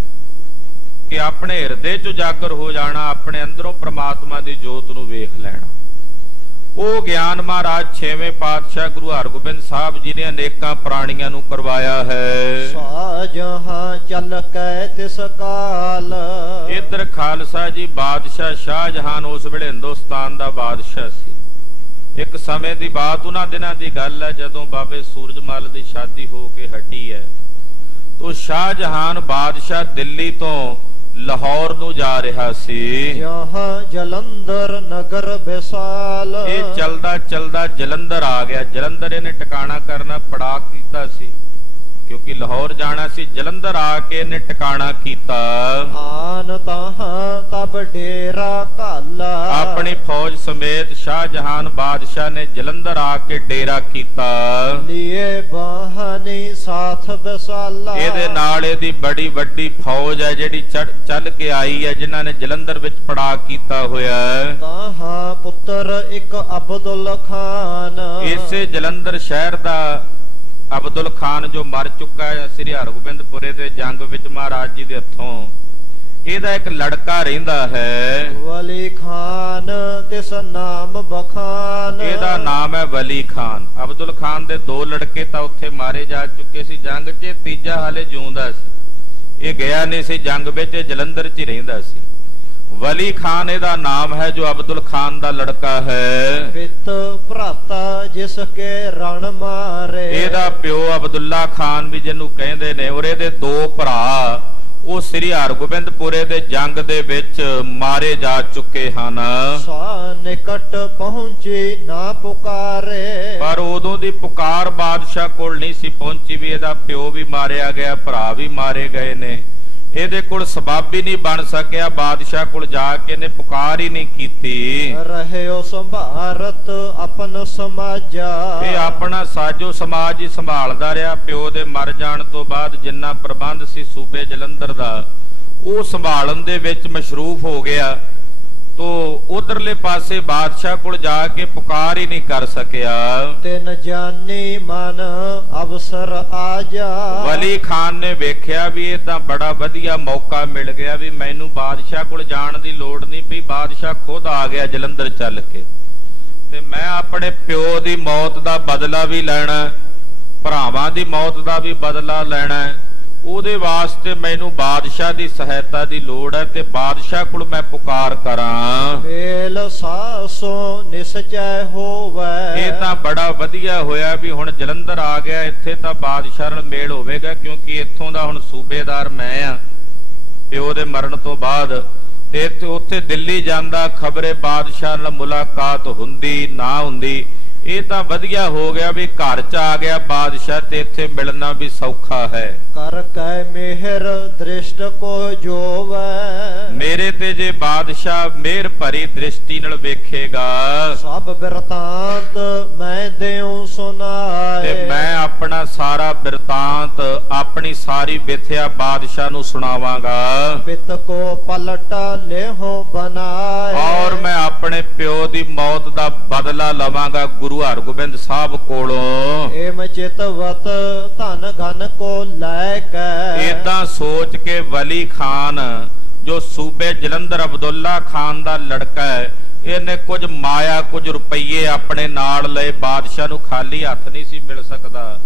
ਕਿ ਆਪਣੇ ਹਿਰਦੇ 'ਚ ਉਜਾਗਰ ਹੋ ਜਾਣਾ, ਆਪਣੇ ਅੰਦਰੋਂ ਪ੍ਰਮਾਤਮਾ ਦੀ ਜੋਤ ਨੂੰ ਵੇਖ ਲੈਣਾ, ਉਹ ਗਿਆਨ ਮਹਾਰਾਜ 6ਵੇਂ ਪਾਤਸ਼ਾਹ ਗੁਰੂ ਹਰਗੋਬਿੰਦ ਸਾਹਿਬ ਜੀ ਨੇ ਅਨੇਕਾਂ ਪ੍ਰਾਣੀਆਂ ਨੂੰ ਕਰਵਾਇਆ ਹੈ। ਸ਼ਾਹਜਹਾਂ ਚੱਲ ਕੈ ਤਿਸ ਕਾਲ, ਇੱਧਰ ਖਾਲਸਾ ਜੀ ਬਾਦਸ਼ਾਹ ਸ਼ਾਹਜਹਾਨ ਉਸ ਵੇਲੇ ਹਿੰਦੁਸਤਾਨ ਦਾ ਬਾਦਸ਼ਾਹ ਸੀ। ਇੱਕ ਸਮੇਂ ਦੀ ਬਾਤ, ਉਹਨਾਂ ਦਿਨਾਂ ਦੀ ਗੱਲ ਹੈ, ਜਦੋਂ ਬਾਬੇ ਸੂਰਜਮਲ ਦੀ ਸ਼ਾਦੀ ਹੋ ਕੇ ਹਟੀ ਹੈ, ਤੋ ਸ਼ਾਹਜਹਾਨ ਬਾਦਸ਼ਾਹ ਦਿੱਲੀ ਤੋਂ ਲਾਹੌਰ ਨੂੰ ਜਾ ਰਿਹਾ ਸੀ। ਜਹਾਂ ਜਲੰਧਰ ਨਗਰ ਵਿਸਾਲ, ਇਹ ਚਲਦਾ ਚਲਦਾ ਜਲੰਧਰ ਆ ਗਿਆ। ਜਲੰਧਰ ਇਹਨੇ ਟਿਕਾਣਾ ਕਰਨਾ ਪੜਾ ਕੀਤਾ ਸੀ, ਕਿਉਂਕਿ ਲਾਹੌਰ ਜਾਣਾ ਸੀ। ਜਲੰਧਰ ਆ ਕੇ ਇਹਨੇ ਟਿਕਾਣਾ ਕੀਤਾ। ਆਨ ਤਾਹਾਂ ਤਬ ਡੇਰਾ ਘਾਲਾ, ਆਪਣੀ ਫੌਜ ਸਮੇਤ ਸ਼ਾਹਜਹਾਨ ਬਾਦਸ਼ਾਹ ਨੇ ਜਲੰਧਰ ਆ ਕੇ ਡੇਰਾ ਕੀਤਾ। ਲੀਏ ਬਾਹਨੀ ਸਾਥ ਵਿਸਾਲਾ, ਇਹਦੇ ਨਾਲ ਇਹਦੀ ਬੜੀ ਵੱਡੀ ਫੌਜ ਹੈ ਜਿਹੜੀ ਚੱਲ ਕੇ ਆਈ ਹੈ, ਜਿਨ੍ਹਾਂ ਨੇ ਜਲੰਧਰ ਵਿੱਚ ਪੜਾ ਕੀਤਾ ਹੋਇਆ ਹੈ। ਤਾਹਾਂ ਪੁੱਤਰ ਇੱਕ ਅਬਦੁਲ ਖਾਨ, ਇਸੇ ਜਲੰਧਰ ਸ਼ਹਿਰ ਦਾ ਅਬਦੁਲ ਖਾਨ ਜੋ ਮਰ ਚੁੱਕਾ ਹੈ ਸ੍ਰੀ ਹਰਗੋਬਿੰਦਪੁਰੇ ਦੇ ਜੰਗ ਵਿੱਚ ਮਹਾਰਾਜ ਜੀ ਦੇ ਹੱਥੋਂ, ਇਹਦਾ ਇੱਕ ਲੜਕਾ ਰਹਿੰਦਾ ਹੈ ਵਲੀ ਖਾਨ, ਤਿਸ ਨਾਮ ਬਖਾਨ, ਇਹਦਾ ਨਾਮ ਹੈ ਵਲੀ ਖਾਨ। ਅਬਦੁਲ ਖਾਨ ਦੇ 2 ਲੜਕੇ ਤਾਂ ਉੱਥੇ ਮਾਰੇ ਜਾ ਚੁੱਕੇ ਸੀ ਜੰਗ 'ਚ, ਤੀਜਾ ਹਾਲੇ ਜਿਉਂਦਾ ਸੀ। ਇਹ ਗਿਆ ਨਹੀਂ ਸੀ ਜੰਗ ਵਿੱਚ, ਜਲੰਧਰ 'ਚ ਹੀ ਰਹਿੰਦਾ ਸੀ। ਵਲੀ ਖਾਨ ਇਹਦਾ ਨਾਮ ਹੈ, ਜੋ ਅਬਦੁਲ ਖਾਨ ਦਾ ਲੜਕਾ ਹੈ। ਪਿਤ ਭਰਾਤਾ ਜਿਸ ਕੇ ਰਣ ਮਾਰੇ, ਇਹਦਾ ਪਿਓ ਅਬਦੁੱਲਾ ਖਾਨ ਵੀ ਜਿਹਨੂੰ ਕਹਿੰਦੇ ਨੇ, ਔਰ ਇਹਦੇ 2 ਭਰਾ ਉਹ ਸ੍ਰੀ ਹਰਗੋਬਿੰਦਪੁਰੇ ਦੇ ਜੰਗ ਦੇ ਵਿੱਚ ਮਾਰੇ ਜਾ ਚੁੱਕੇ ਹਨ। ਸਾ ਨਿਕਟ ਪਹੁੰਚੀ ਨਾ ਪੁਕਾਰੇ। ਪਰ ਉਦੋਂ ਦੀ ਪੁਕਾਰ ਬਾਦਸ਼ਾਹ ਕੋਲ ਨਹੀਂ ਸੀ ਪਹੁੰਚੀ ਵੀ ਇਹਦਾ ਪਿਓ ਵੀ ਮਾਰਿਆ ਗਿਆ, ਭਰਾ ਵੀ ਮਾਰੇ ਗਏ ਨੇ। ਇਹਦੇ ਕੋਲ ਸਬੱਬ ਹੀ ਨਹੀਂ ਬਣ ਸਕਿਆ ਬਾਦਸ਼ਾਹ ਕੋਲ ਜਾ ਕੇ, ਨੇ ਪੁਕਾਰ ਹੀ ਨਹੀਂ ਕੀਤੀ। ਰਹਿਓ ਸੰਭਾਰਤ ਆਪਨ ਸਮਾਜਾ। ਇਹ ਆਪਣਾ ਸਾਜੋ ਸਮਾਜ ਹੀ ਸੰਭਾਲਦਾ ਰਿਹਾ। ਪਿਓ ਦੇ ਮਰ ਜਾਣ ਤੋਂ ਬਾਅਦ ਜਿੰਨਾ ਪ੍ਰਬੰਧ ਸੀ ਸੂਬੇ ਜਲੰਧਰ ਦਾ, ਉਹ ਸੰਭਾਲਣ ਦੇ ਵਿੱਚ ਮਸ਼ਰੂਫ ਹੋ ਗਿਆ। ਤੋ ਉਧਰਲੇ ਪਾਸੇ ਬਾਦਸ਼ਾਹ ਕੋਲ ਜਾ ਕੇ ਪੁਕਾਰ ਹੀ ਨਹੀਂ ਕਰ ਸਕਿਆ। ਤਿਨ ਜਾਨੀ ਮਨ ਅਵਸਰ ਆ ਜਾ। ਵਲੀ ਖਾਨ ਨੇ ਵੇਖਿਆ ਵੀ ਇਹ ਤਾਂ ਬੜਾ ਵਧੀਆ ਮੌਕਾ ਮਿਲ ਗਿਆ, ਵੀ ਮੈਨੂੰ ਬਾਦਸ਼ਾਹ ਕੋਲ ਜਾਣ ਦੀ ਲੋੜ ਨਹੀਂ ਪਈ, ਬਾਦਸ਼ਾਹ ਖੁਦ ਆ ਗਿਆ ਜਲੰਧਰ ਚੱਲ ਕੇ, ਤੇ ਮੈਂ ਆਪਣੇ ਪਿਓ ਦੀ ਮੌਤ ਦਾ ਬਦਲਾ ਵੀ ਲੈਣਾ, ਭਰਾਵਾਂ ਦੀ ਮੌਤ ਦਾ ਵੀ ਬਦਲਾ ਲੈਣਾ। ਉਹਦੇ ਵਾਸਤੇ ਮੈਨੂੰ ਬਾਦਸ਼ਾਹ ਦੀ ਸਹਾਇਤਾ ਦੀ ਲੋੜ ਹੈ, ਤੇ ਬਾਦਸ਼ਾਹ ਕੋਲ ਮੈਂ ਪੁਕਾਰ ਕਰਾਂ। ਵੇਲ ਸਾਸੋ ਨਿਸਚੈ ਹੋਵੇ। ਇਹ ਤਾਂ ਬੜਾ ਵਧੀਆ ਹੋਇਆ ਵੀ ਹੁਣ ਜਲੰਧਰ ਆ ਗਿਆ, ਇੱਥੇ ਤਾਂ ਬਾਦਸ਼ਾਹ ਨਾਲ ਮੇਲ ਹੋਵੇਗਾ, ਕਿਉਂਕਿ ਇੱਥੋਂ ਦਾ ਹੁਣ ਸੂਬੇਦਾਰ ਮੈਂ ਆ ਪਿਓ ਦੇ ਮਰਨ ਤੋਂ ਬਾਅਦ। ਤੇ ਉੱਥੇ ਦਿੱਲੀ ਜਾਂਦਾ, ਖਬਰੇ ਬਾਦਸ਼ਾਹ ਨਾਲ ਮੁਲਾਕਾਤ ਹੁੰਦੀ ਨਾ ਹੁੰਦੀ। ਇਹ ਤਾਂ ਵਧੀਆ ਹੋ ਗਿਆ ਵੀ ਘਰ ਚ ਆ ਗਿਆ ਬਾਦਸ਼ਾਹ, ਤੇ ਇੱਥੇ ਮਿਲਣਾ ਵੀ ਸੌਖਾ ਹੈ। ਕਰ ਕੈ ਮਿਹਰ ਦ੍ਰਿਸ਼ਟ ਕੋ ਜੋਵੈ। ਮੇਰੇ ਤੇ ਜੇ ਬਾਦਸ਼ਾਹ ਮਿਹਰ ਭਰੀ ਦ੍ਰਿਸ਼ਟੀ ਨਾਲ ਵੇਖੇਗਾ, ਸਭ ਬਿਰਤਾਂਤ ਮੈਂ ਦੇਉ ਸੁਨਾਏ। ਤੇ ਮੈਂ ਆਪਣਾ ਸਾਰਾ ਬਿਰਤਾਂਤ, ਆਪਣੀ ਸਾਰੀ ਵਿਥਿਆ ਬਾਦਸ਼ਾਹ ਨੂੰ ਸੁਣਾਵਾਂਗਾ। ਪਿਤ ਕੋ ਪਲਟ ਲੇਹੋ ਬਨਾਏ। ਔਰ ਮੈਂ ਆਪਣੇ ਪਿਓ ਦੀ ਮੌਤ ਦਾ ਬਦਲਾ ਲਵਾਂਗਾ ਗੁਰੂ ਹਰਗੋਬਿੰਦ ਸਾਹਿਬ ਕੋਲੋਂ। ਏਮ ਚਿਤਵਤ ਧਨ ਘਨ ਕੋ ਲੈ ਕੇ। ਏਦਾਂ ਸੋਚ ਕੇ ਵਲੀ ਖਾਨ ਜੋ ਸੂਬੇ ਜਲੰਧਰ ਅਬਦੁੱਲਾ ਖਾਨ ਦਾ ਲੜਕਾ ਹੈ, ਇਹਨੇ ਕੁਝ ਮਾਇਆ, ਕੁਝ ਰੁਪਈਏ ਆਪਣੇ ਨਾਲ ਲਏ। ਬਾਦਸ਼ਾਹ ਨੂੰ ਖਾਲੀ ਹੱਥ ਨਹੀਂ ਸੀ ਮਿਲ ਸਕਦਾ,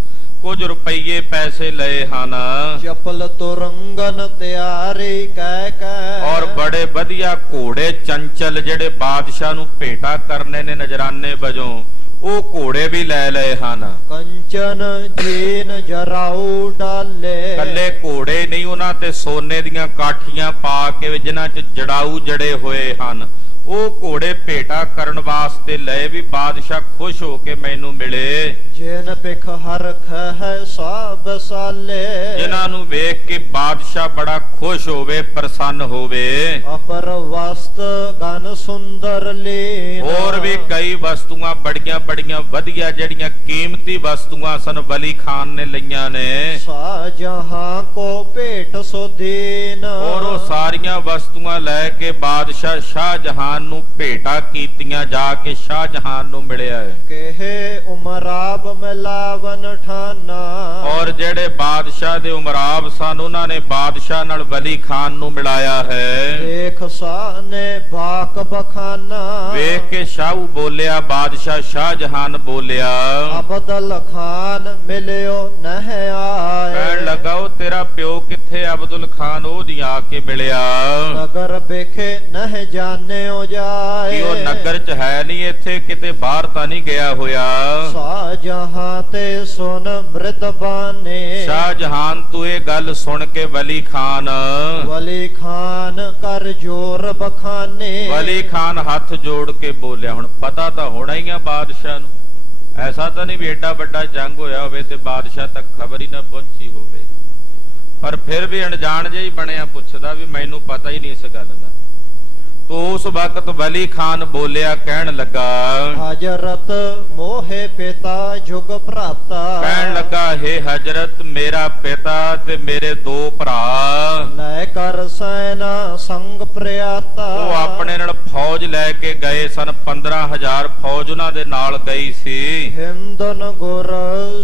ਕੁਝ ਰੁਪਈਏ ਪੈਸੇ ਲਏ ਹਨ। ਚਪਲ ਤੁਰੰਗਨ ਤਿਆਰੀ ਕਹਿ ਕੇ। ਔਰ ਬੜੇ ਵਧੀਆ ਘੋੜੇ ਚੰਚਲ ਜਿਹੜੇ ਬਾਦਸ਼ਾਹ ਨੂੰ ਭੇਟਾ ਕਰਨੇ ਨੇ ਨਜਰਾਨੇ ਵਜੋਂ, ਉਹ ਘੋੜੇ ਵੀ ਲੈ ਲਏ ਹਨ। ਕੰਚਨ ਜੀਨ ਜਰਾਉ ਡਾਲੇ। ਕੱਲੇ ਘੋੜੇ ਨਹੀਂ, ਉਹਨਾਂ ਤੇ ਸੋਨੇ ਦੀਆਂ ਕਾਠੀਆਂ ਪਾ ਕੇ ਜਿਨ੍ਹਾਂ 'ਚ ਜੜਾਊ ਜੜੇ ਹੋਏ ਹਨ, ਉਹ ਘੋੜੇ ਭੇਟਾ ਕਰਨ ਵਾਸਤੇ ਲਏ ਵੀ ਬਾਦਸ਼ਾਹ ਖੁਸ਼ ਹੋ ਕੇ ਮੈਨੂੰ ਮਿਲੇ। ਜਿਨ ਪਿਖ ਹਰਖ ਹੈ ਸਭ ਸਾਲੇ। ਜਿਨ੍ਹਾਂ ਨੂੰ ਵੇਖ ਕੇ ਬਾਦਸ਼ਾਹ ਬੜਾ ਖੁਸ਼ ਹੋਵੇ, ਪ੍ਰਸੰਨ ਹੋਵੇ। ਅਪਰ ਵਸਤ ਗਨ ਸੁੰਦਰ ਲੀਨ। ਹੋਰ ਵੀ ਕਈ ਵਸਤੂਆਂ ਬੜੀਆਂ ਬੜੀਆਂ ਵਧੀਆ ਜਿਹੜੀਆਂ ਕੀਮਤੀ ਵਸਤੂਆਂ ਸਨ ਵਲੀ ਖਾਨ ਨੇ ਲਈਆਂ ਨੇ। ਸ਼ਾਹਜਹਾਂ ਕੋ ਭੇਟ ਸੋ ਦੀਨ। ਔਰ ਉਹ ਸਾਰੀਆਂ ਵਸਤੂਆਂ ਲੈ ਕੇ ਬਾਦਸ਼ਾਹ ਸ਼ਾਹਜਹਾਂ ਨੂੰ ਭੇਟਾ ਕੀਤੀਆਂ, ਜਾ ਕੇ ਸ਼ਾਹਜਹਾਂ ਨੂੰ ਮਿਲਿਆ ਹੈ। ਕਹੇ ਉਮਰਾਬ ਮਿਲਾਵਨ ਠਾਨਾ। ਔਰ ਜਿਹੜੇ ਬਾਦਸ਼ਾਹ ਦੇ ਉਮਰਾਬ ਸਨ, ਉਹਨਾਂ ਨੇ ਬਾਦਸ਼ਾਹ ਨਾਲ ਵਲੀ ਖਾਨ ਨੂੰ ਮਿਲਾਇਆ ਹੈ। ਦੇਖ ਸਾਨੇ ਬਾਕ ਬਖਾਨਾ। ਵੇਖ ਕੇ ਸ਼ਾਹੂ ਬੋਲਿਆ, ਬਾਦਸ਼ਾਹ ਸ਼ਾਹਜਹਾਨ ਬੋਲਿਆ। ਅਬਦੁਲ ਖਾਨ ਮਿਲਿਓ ਨਹਿ ਆਏ। ਕਹਿਣ ਲੱਗਾ, ਉਹ ਤੇਰਾ ਪਿਓ ਕਿੱਥੇ? ਅਬਦੁਲ ਖਾਨ ਉਹਦੀ ਆ ਕੇ ਮਿਲਿਆ। ਨਗਰ ਵੇਖੇ ਨਹਿ ਜਾਣਿਓ ਜਾਏ। ਕਿ ਉਹ ਨਗਰ ਚ ਹੈ ਨਹੀਂ, ਇੱਥੇ ਕਿਤੇ ਬਾਹਰ ਤਾਂ ਨਹੀਂ ਗਿਆ ਹੋਇਆ। ਸ਼ਾਹਜਹਾਂ ਤੇ ਸੁਨ ਮ੍ਰਿਤਬਾਨੇ। ਸ਼ਾਹਜਹਾਨ ਤੂੰ ਇਹ ਗੱਲ ਸੁਣ ਕੇ ਵਲੀ ਖਾਨ ਕਰ ਜੋਰ ਬਖਾਨੇ। ਵਲੀ ਖਾਨ ਹੱਥ ਜੋੜ ਕੇ ਬੋਲਿਆ, ਹੁਣ ਪਤਾ ਤਾਂ ਹੋਣਾ ਹੀ ਆ ਬਾਦਸ਼ਾਹ ਨੂੰ, ਐਸਾ ਤਾਂ ਨਹੀਂ ਵੀ ਏਡਾ ਵੱਡਾ ਜੰਗ ਹੋਇਆ ਹੋਵੇ ਤੇ ਬਾਦਸ਼ਾਹ ਤੱਕ ਖਬਰ ਹੀ ਨਾ ਪਹੁੰਚੀ ਹੋਵੇ। ਪਰ ਫਿਰ ਵੀ ਅਣਜਾਣ ਜਿਹਾ ਹੀ ਬਣਿਆ, ਪੁੱਛਦਾ ਵੀ ਮੈਨੂੰ ਪਤਾ ਹੀ ਨਹੀਂ ਇਸ ਗੱਲ ਦਾ। ਤੋ ਉਸ ਵਕਤ ਵਲੀ ਖਾਨ ਬੋਲਿਆ, ਕਹਿਣ ਲੱਗਾ, ਹਜ਼ਰਤ ਮੋਹੇ ਪਿਤਾ ਜੁਗ ਭਰਾਤਾ। ਕਹਿਣ ਲੱਗਾ, ਹੇ ਹਜ਼ਰਤ ਮੇਰਾ ਪਿਤਾ ਤੇ ਮੇਰੇ ਦੋ ਭਰਾ ਲੈ ਕਰ ਸੈਨਾ ਸੰਗ ਪ੍ਰਿਆਤਾ। ਉਹ ਆਪਣੇ ਨਾਲ ਫੌਜ ਲੈ ਕੇ ਗਏ ਸਨ, 15,000 ਫੌਜ ਉਹਨਾਂ ਦੇ ਨਾਲ ਗਈ ਸੀ। ਹਿੰਦਨ ਗੁਰ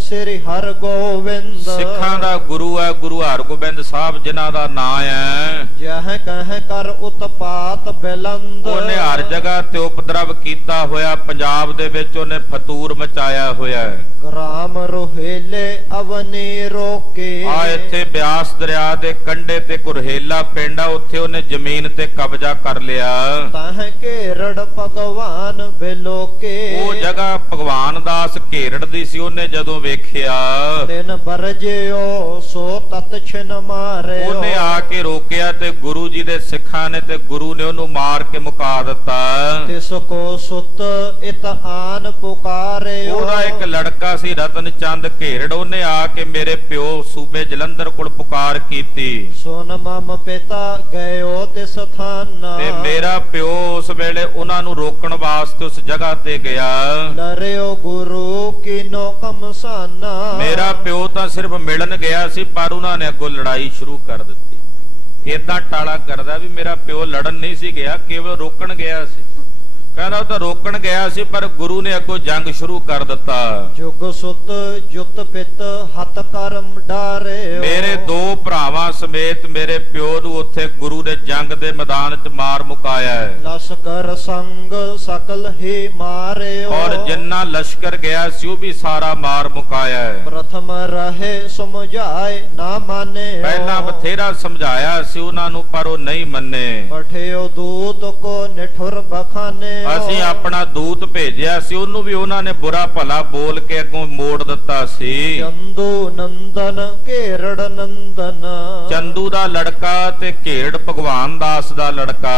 ਸ੍ਰੀ ਹਰਗੋਬਿੰਦ। ਸਿੱਖਾਂ ਦਾ ਗੁਰੂ ਹੈ ਗੁਰੂ ਹਰਗੋਬਿੰਦ ਸਾਹਿਬ, ਜਿਨ੍ਹਾਂ ਦਾ ਨਾਂ ਹੈ। ਜਹ ਕਹਿ ਕਰ ਉਤਪਾਤ ਬਿਲੰਦ। ਉਹਨੇ ਹਰ ਜਗ੍ਹਾ ਤੇ ਉਪਦਰਵ ਕੀਤਾ ਹੋਇਆ, ਪੰਜਾਬ ਦੇ ਵਿੱਚ ਉਹਨੇ ਫਤੂਰ ਮਚਾਇਆ ਹੋਇਆ ਹੈ। ਗ੍ਰਾਮ ਰੋਹੇਲੇ ਅਵਨੀ ਰੋਕੇ। ਆ ਇੱਥੇ ਬਿਆਸ ਦਰਿਆ ਦੇ ਕੰਢੇ ਤੇ ਕੁਰਹੇਲਾ ਪਿੰਡ ਆ, ਉੱਥੇ ਉਹਨੇ ਜ਼ਮੀਨ ਤੇ ਕਬਜ਼ਾ ਕਰ ਲਿਆ। ਤਾਹ ਕੇ ਘੇਰੜ ਭਗਵਾਨ ਬਿਲੋਕੇ। ਉਹ ਜਗ੍ਹਾ ਭਗਵਾਨ ਦਾਸ ਘੇਰੜ ਦੀ ਸੀ, ਉਹਨੇ ਜਦੋਂ ਵੇਖਿਆ ਤਿਨ ਬਰਜਿਓ ਸੋ ਤਤ ਛਿਨ ਮਾਰਿਓ। ਉਹਨੇ ਆ ਕੇ ਰੋਕਿਆ ਤੇ ਗੁਰੂ ਜੀ ਦੇ ਸਿੱਖਾਂ ਨੇ ਤੇ ਗੁਰੂ ਨੇ ਉਹਨੂੰ ਮਾਰ ਕੇ ਮੁਕਾ ਦਿੱਤਾ। ਤਿਸ ਕੋ ਸੁਤ ਇਤ ਆਨ ਪੁਕਾਰਿਓ। ਉਹਦਾ ਇੱਕ ਲੜਕਾ ਸੀ ਰਤਨ ਚੰਦ ਘੇਰੜ, ਉਹਨੇ ਆ ਕੇ ਮੇਰੇ ਪਿਓ ਸੂਬੇ ਜਲੰਧਰ ਕੋਲ ਪੁਕਾਰ ਕੀਤੀ। ਸੁਨ ਮਮ ਪਿਤਾ ਗਇਓ ਤਿਸ ਥਾਨਾ। ਤੇ ਮੇਰਾ ਪਿਓ ਉਸ ਵੇਲੇ ਉਹਨਾਂ ਨੂੰ ਰੋਕਣ ਵਾਸਤੇ ਉਸ ਜਗ੍ਹਾ ਤੇ ਗਿਆ। ਲਰਿਓ ਗੁਰੂ ਕੀਨੋ ਕਮਸਾਨਾ। ਮੇਰਾ ਪਿਓ ਤਾਂ ਸਿਰਫ ਮਿਲਣ ਗਿਆ ਸੀ, ਪਰ ਉਹਨਾਂ ਨੇ ਅੱਗੋਂ ਲੜਾਈ ਸ਼ੁਰੂ ਕਰ ਦਿੱਤੀ। ਏਦਾਂ ਟਾਲਾ ਕਰਦਾ ਵੀ ਮੇਰਾ ਪਿਓ ਲੜਨ ਨਹੀਂ ਸੀ ਗਿਆ, ਕੇਵਲ ਰੋਕਣ ਗਿਆ ਸੀ। ਕਹਿੰਦਾ ਉਹ ਤਾਂ ਰੋਕਣ ਗਿਆ ਸੀ, ਪਰ ਗੁਰੂ ਨੇ ਅੱਗੋਂ ਜੰਗ ਸ਼ੁਰੂ ਕਰ ਦਿੱਤਾ। ਜੁਗ ਸੁਤ ਜੁਤ ਪਿਤ ਹੱਥ ਕਰਮ ਡਾਰਿਓ। ਮੇਰੇ ਦੋ ਭਰਾਵਾਂ ਸਮੇਤ ਮੇਰੇ ਪਿਓ ਨੂੰ ਉੱਥੇ ਗੁਰੂ ਦੇ ਜੰਗ ਦੇ ਮੈਦਾਨ 'ਚ ਮਾਰ ਮੁਕਾਇਆ ਹੈ। ਲਸ਼ਕਰ ਸੰਗ ਸਕਲ ਹੀ ਮਾਰਿਓ। ਔਰ ਜਿੰਨਾ ਲਸ਼ਕਰ ਗਿਆ ਸੀ ਉਹ ਵੀ ਸਾਰਾ ਮਾਰ ਮੁਕਾਇਆ ਹੈ। ਪ੍ਰਥਮ ਰਹੇ ਸਮਝਾਏ ਨਾ ਮਾਨੇ। ਪਹਿਲਾਂ ਬਥੇਰਾ ਸਮਝਾਇਆ ਸੀ ਉਹਨਾਂ ਨੂੰ, ਪਰ ਉਹ ਨਹੀਂ ਮੰਨੇ। ਪਠਿਓ ਦੂਤ ਕੋ ਨਿਠੁਰ ਬਖਾਨੇ। ਅਸੀਂ ਆਪਣਾ ਦੂਤ ਭੇਜਿਆ ਸੀ, ਉਹਨੂੰ ਵੀ ਉਹਨਾਂ ਨੇ ਬੁਰਾ ਭਲਾ ਬੋਲ ਕੇ ਅੱਗੋਂ ਮੋੜ ਦਿੱਤਾ ਸੀ। ਚੰਦੂ ਨੰਦਨ ਘੇਰੜ ਨੰਦਨ। ਚੰਦੂ ਦਾ ਲੜਕਾ ਤੇ ਘੇਰੜ ਭਗਵਾਨ ਦਾਸ ਦਾ ਲੜਕਾ।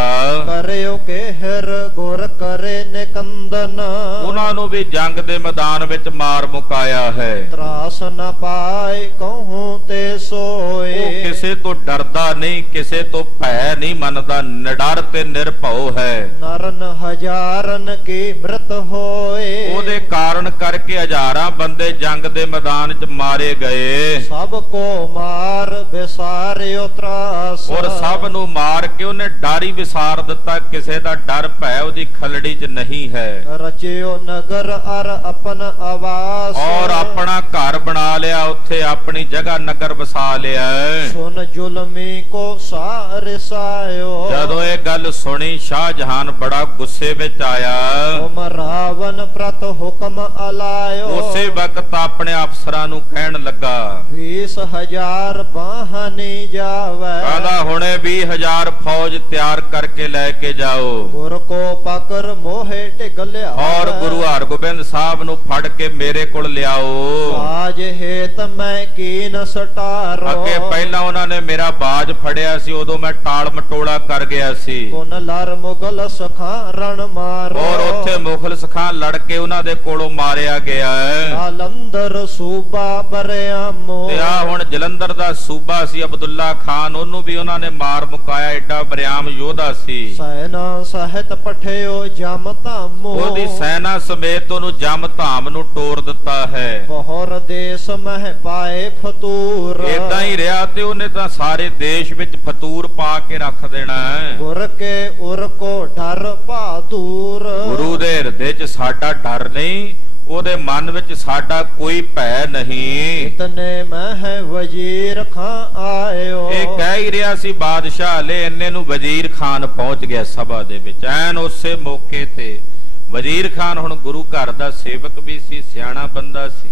ਕਰਿਓ ਕਹਿਰ ਗੁਰ ਕਰੇ ਨਿਕੰਦਨ। ਉਹਨਾਂ ਨੂੰ ਵੀ ਜੰਗ ਦੇ ਮੈਦਾਨ ਵਿੱਚ ਮਾਰ ਮੁਕਾਇਆ ਹੈ। ਤਰਾਸ ਨ ਪਾਏ ਕਹੂੰ ਤੇ ਸੋਏ। ਉਹ ਕਿਸੇ ਤੋਂ ਡਰਦਾ ਨਹੀਂ, ਕਿਸੇ ਤੋਂ ਭੈ ਨਹੀਂ ਮੰਨਦਾ, ਨਿਡਰ ਤੇ ਨਿਰਭਉ ਹੈ। ਨਰਨ ਹਜ਼ਾਰਨ ਕੀ ਮ੍ਰਿਤ ਹੋਏ। ਉਹਦੇ ਕਾਰਨ ਕਰਕੇ ਹਜ਼ਾਰਾਂ ਬੰਦੇ ਜੰਗ ਦੇ ਮੈਦਾਨ 'ਚ ਮਾਰੇ ਗਏ। ਸਭ ਕੋ ਮਾਰ ਵਿਸਾਰਿਓ ਤਰਾਸ। ਔਰ ਸਭ ਨੂੰ ਮਾਰ ਕੇ ਉਹਨੇ ਡਰ ਹੀ ਵਿਸਾਰ ਦਿੱਤਾ, ਕਿਸੇ ਦਾ ਡਰ ਭੈ ਉਹਦੀ ਖਲੜੀ 'ਚ ਨਹੀਂ ਹੈ। ਰਚਿਓ ਨਗਰ ਅਰ ਆਪਨ ਆਵਾਸ। ਔਰ ਆਪਣਾ ਘਰ ਬਣਾ ਲਿਆ, ਉੱਥੇ ਆਪਣੀ ਜਗ੍ਹਾ ਨਗਰ ਵਸਾ ਲਿਆ। ਸੁਨ ਜ਼ੁਲਮੀ ਕੋ ਸਾਰਿਸਾਇਓ। ਜਦੋਂ ਇਹ ਗੱਲ ਸੁਣੀ ਸ਼ਾਹਜਹਾਨ ਬੜਾ ਗੁੱਸੇ ਵਿੱਚ ਆਇਆ। ਤੁਮ ਰਾਵਨ ਪ੍ਰਤ ਹੁਕਮ ਅਲਾਇਓ। ਉਸੇ ਵਕਤ ਆਪਣੇ ਅਫਸਰਾਂ ਨੂੰ ਕਹਿਣ ਲੱਗਾ 20,000 ਬਾਹਨੀ ਜਾਵੇ। ਕਹਿੰਦਾ ਹੁਣੇ 20,000 ਫੌਜ ਤਿਆਰ ਕਰਕੇ ਲੈ ਕੇ ਜਾਓ। ਗੁਰ ਕੋ ਪਕਰ ਮੋਹੇ ਢਿਗ ਲਿਆ। ਔਰ ਗੁਰੂ ਹਰਗੋਬਿੰਦ ਸਾਹਿਬ ਨੂੰ ਫੜ ਕੇ ਮੇਰੇ ਕੋਲ ਲਿਆਓ। ਬਾਜ ਹੇਤ ਮੈਂ ਕੀਨ ਸਟਾਰੋ। ਅੱਗੇ ਪਹਿਲਾਂ ਉਹਨਾਂ ਨੇ ਮੇਰਾ ਬਾਜ ਫੜਿਆ ਸੀ, ਉਦੋਂ ਮੈਂ ਟਾਲ ਮਟੋਲਾ ਕਰ ਗਿਆ ਸੀ। ਪੁਨ ਲਰ ਮੁਗਲ ਸਖਾ ਰਣ ਮਾਰੋ। ਔਰ ਉੱਥੇ ਮੁਗਲ ਸਖਾਂ ਲੜ ਕੇ ਉਹਨਾਂ ਦੇ ਕੋਲੋਂ ਮਾਰਿਆ ਗਿਆ ਹੈ। ਜਲੰਧਰ ਸੂਬਾ ਬਰਿਆਮੋ। ਤੇ ਆ ਹੁਣ ਜਲੰਧਰ ਦਾ ਸੂਬਾ ਸੀ ਅਬਦੁੱਲਾ ਖਾਨ, ਉਹਨੂੰ ਵੀ ਉਹਨਾਂ ਨੇ ਮਾਰ ਮੁਕਾਇਆ। ਏਡਾ ਬਰਿਆਮ ਯੋਧਾ ਸੀ। ਸੈਨਾ ਸਹਿਤ ਪਠਿਓ ਜਮ ਧਾਮੋ। ਉਹਦੀ ਸੈਨਾ ਸਮੇਤ ਉਹਨੂੰ ਜਮ ਧਾਮ ਨੂੰ ਟੋਰ ਦਿੱਤਾ ਹੈ। ਬਹੁਰ ਦੇਸ਼ ਮਹਿ ਪਾਏ ਫਤੂਰ। ਏਦਾਂ ਹੀ ਰਿਹਾ ਤੇ ਉਹਨੇ ਤਾਂ ਸਾਰੇ ਦੇਸ਼ ਵਿੱਚ ਫਤੂਰ ਪਾ ਕੇ ਰੱਖ ਦੇਣਾ ਹੈ। ਗੁਰ ਕੇ ਉਰ ਕੋ ਡਰ ਬਹਾਦੁਰ। ਗੁਰੂ ਦੇ ਹਿਰਦੇ 'ਚ ਸਾਡਾ ਡਰ ਨਹੀਂ, ਉਹਦੇ ਮਨ ਵਿੱਚ ਸਾਡਾ ਕੋਈ ਭੈ ਨਹੀਂ। ਇਤਨੇ ਮਹਿ ਵਜ਼ੀਰ ਖਾਂ ਆਇਓ। ਇਹ ਕਹਿ ਹੀ ਰਿਹਾ ਸੀ ਬਾਦਸ਼ਾਹ, ਹਲੇ ਇੰਨੇ ਨੂੰ ਵਜ਼ੀਰ ਖਾਨ ਪਹੁੰਚ ਗਿਆ ਸਭਾ ਦੇ ਵਿੱਚ। ਐਨ ਉਸੇ ਮੌਕੇ ਤੇ ਵਜ਼ੀਰ ਖਾਨ ਹੁਣ ਗੁਰੂ ਘਰ ਦਾ ਸੇਵਕ ਵੀ ਸੀ, ਸਿਆਣਾ ਬੰਦਾ ਸੀ।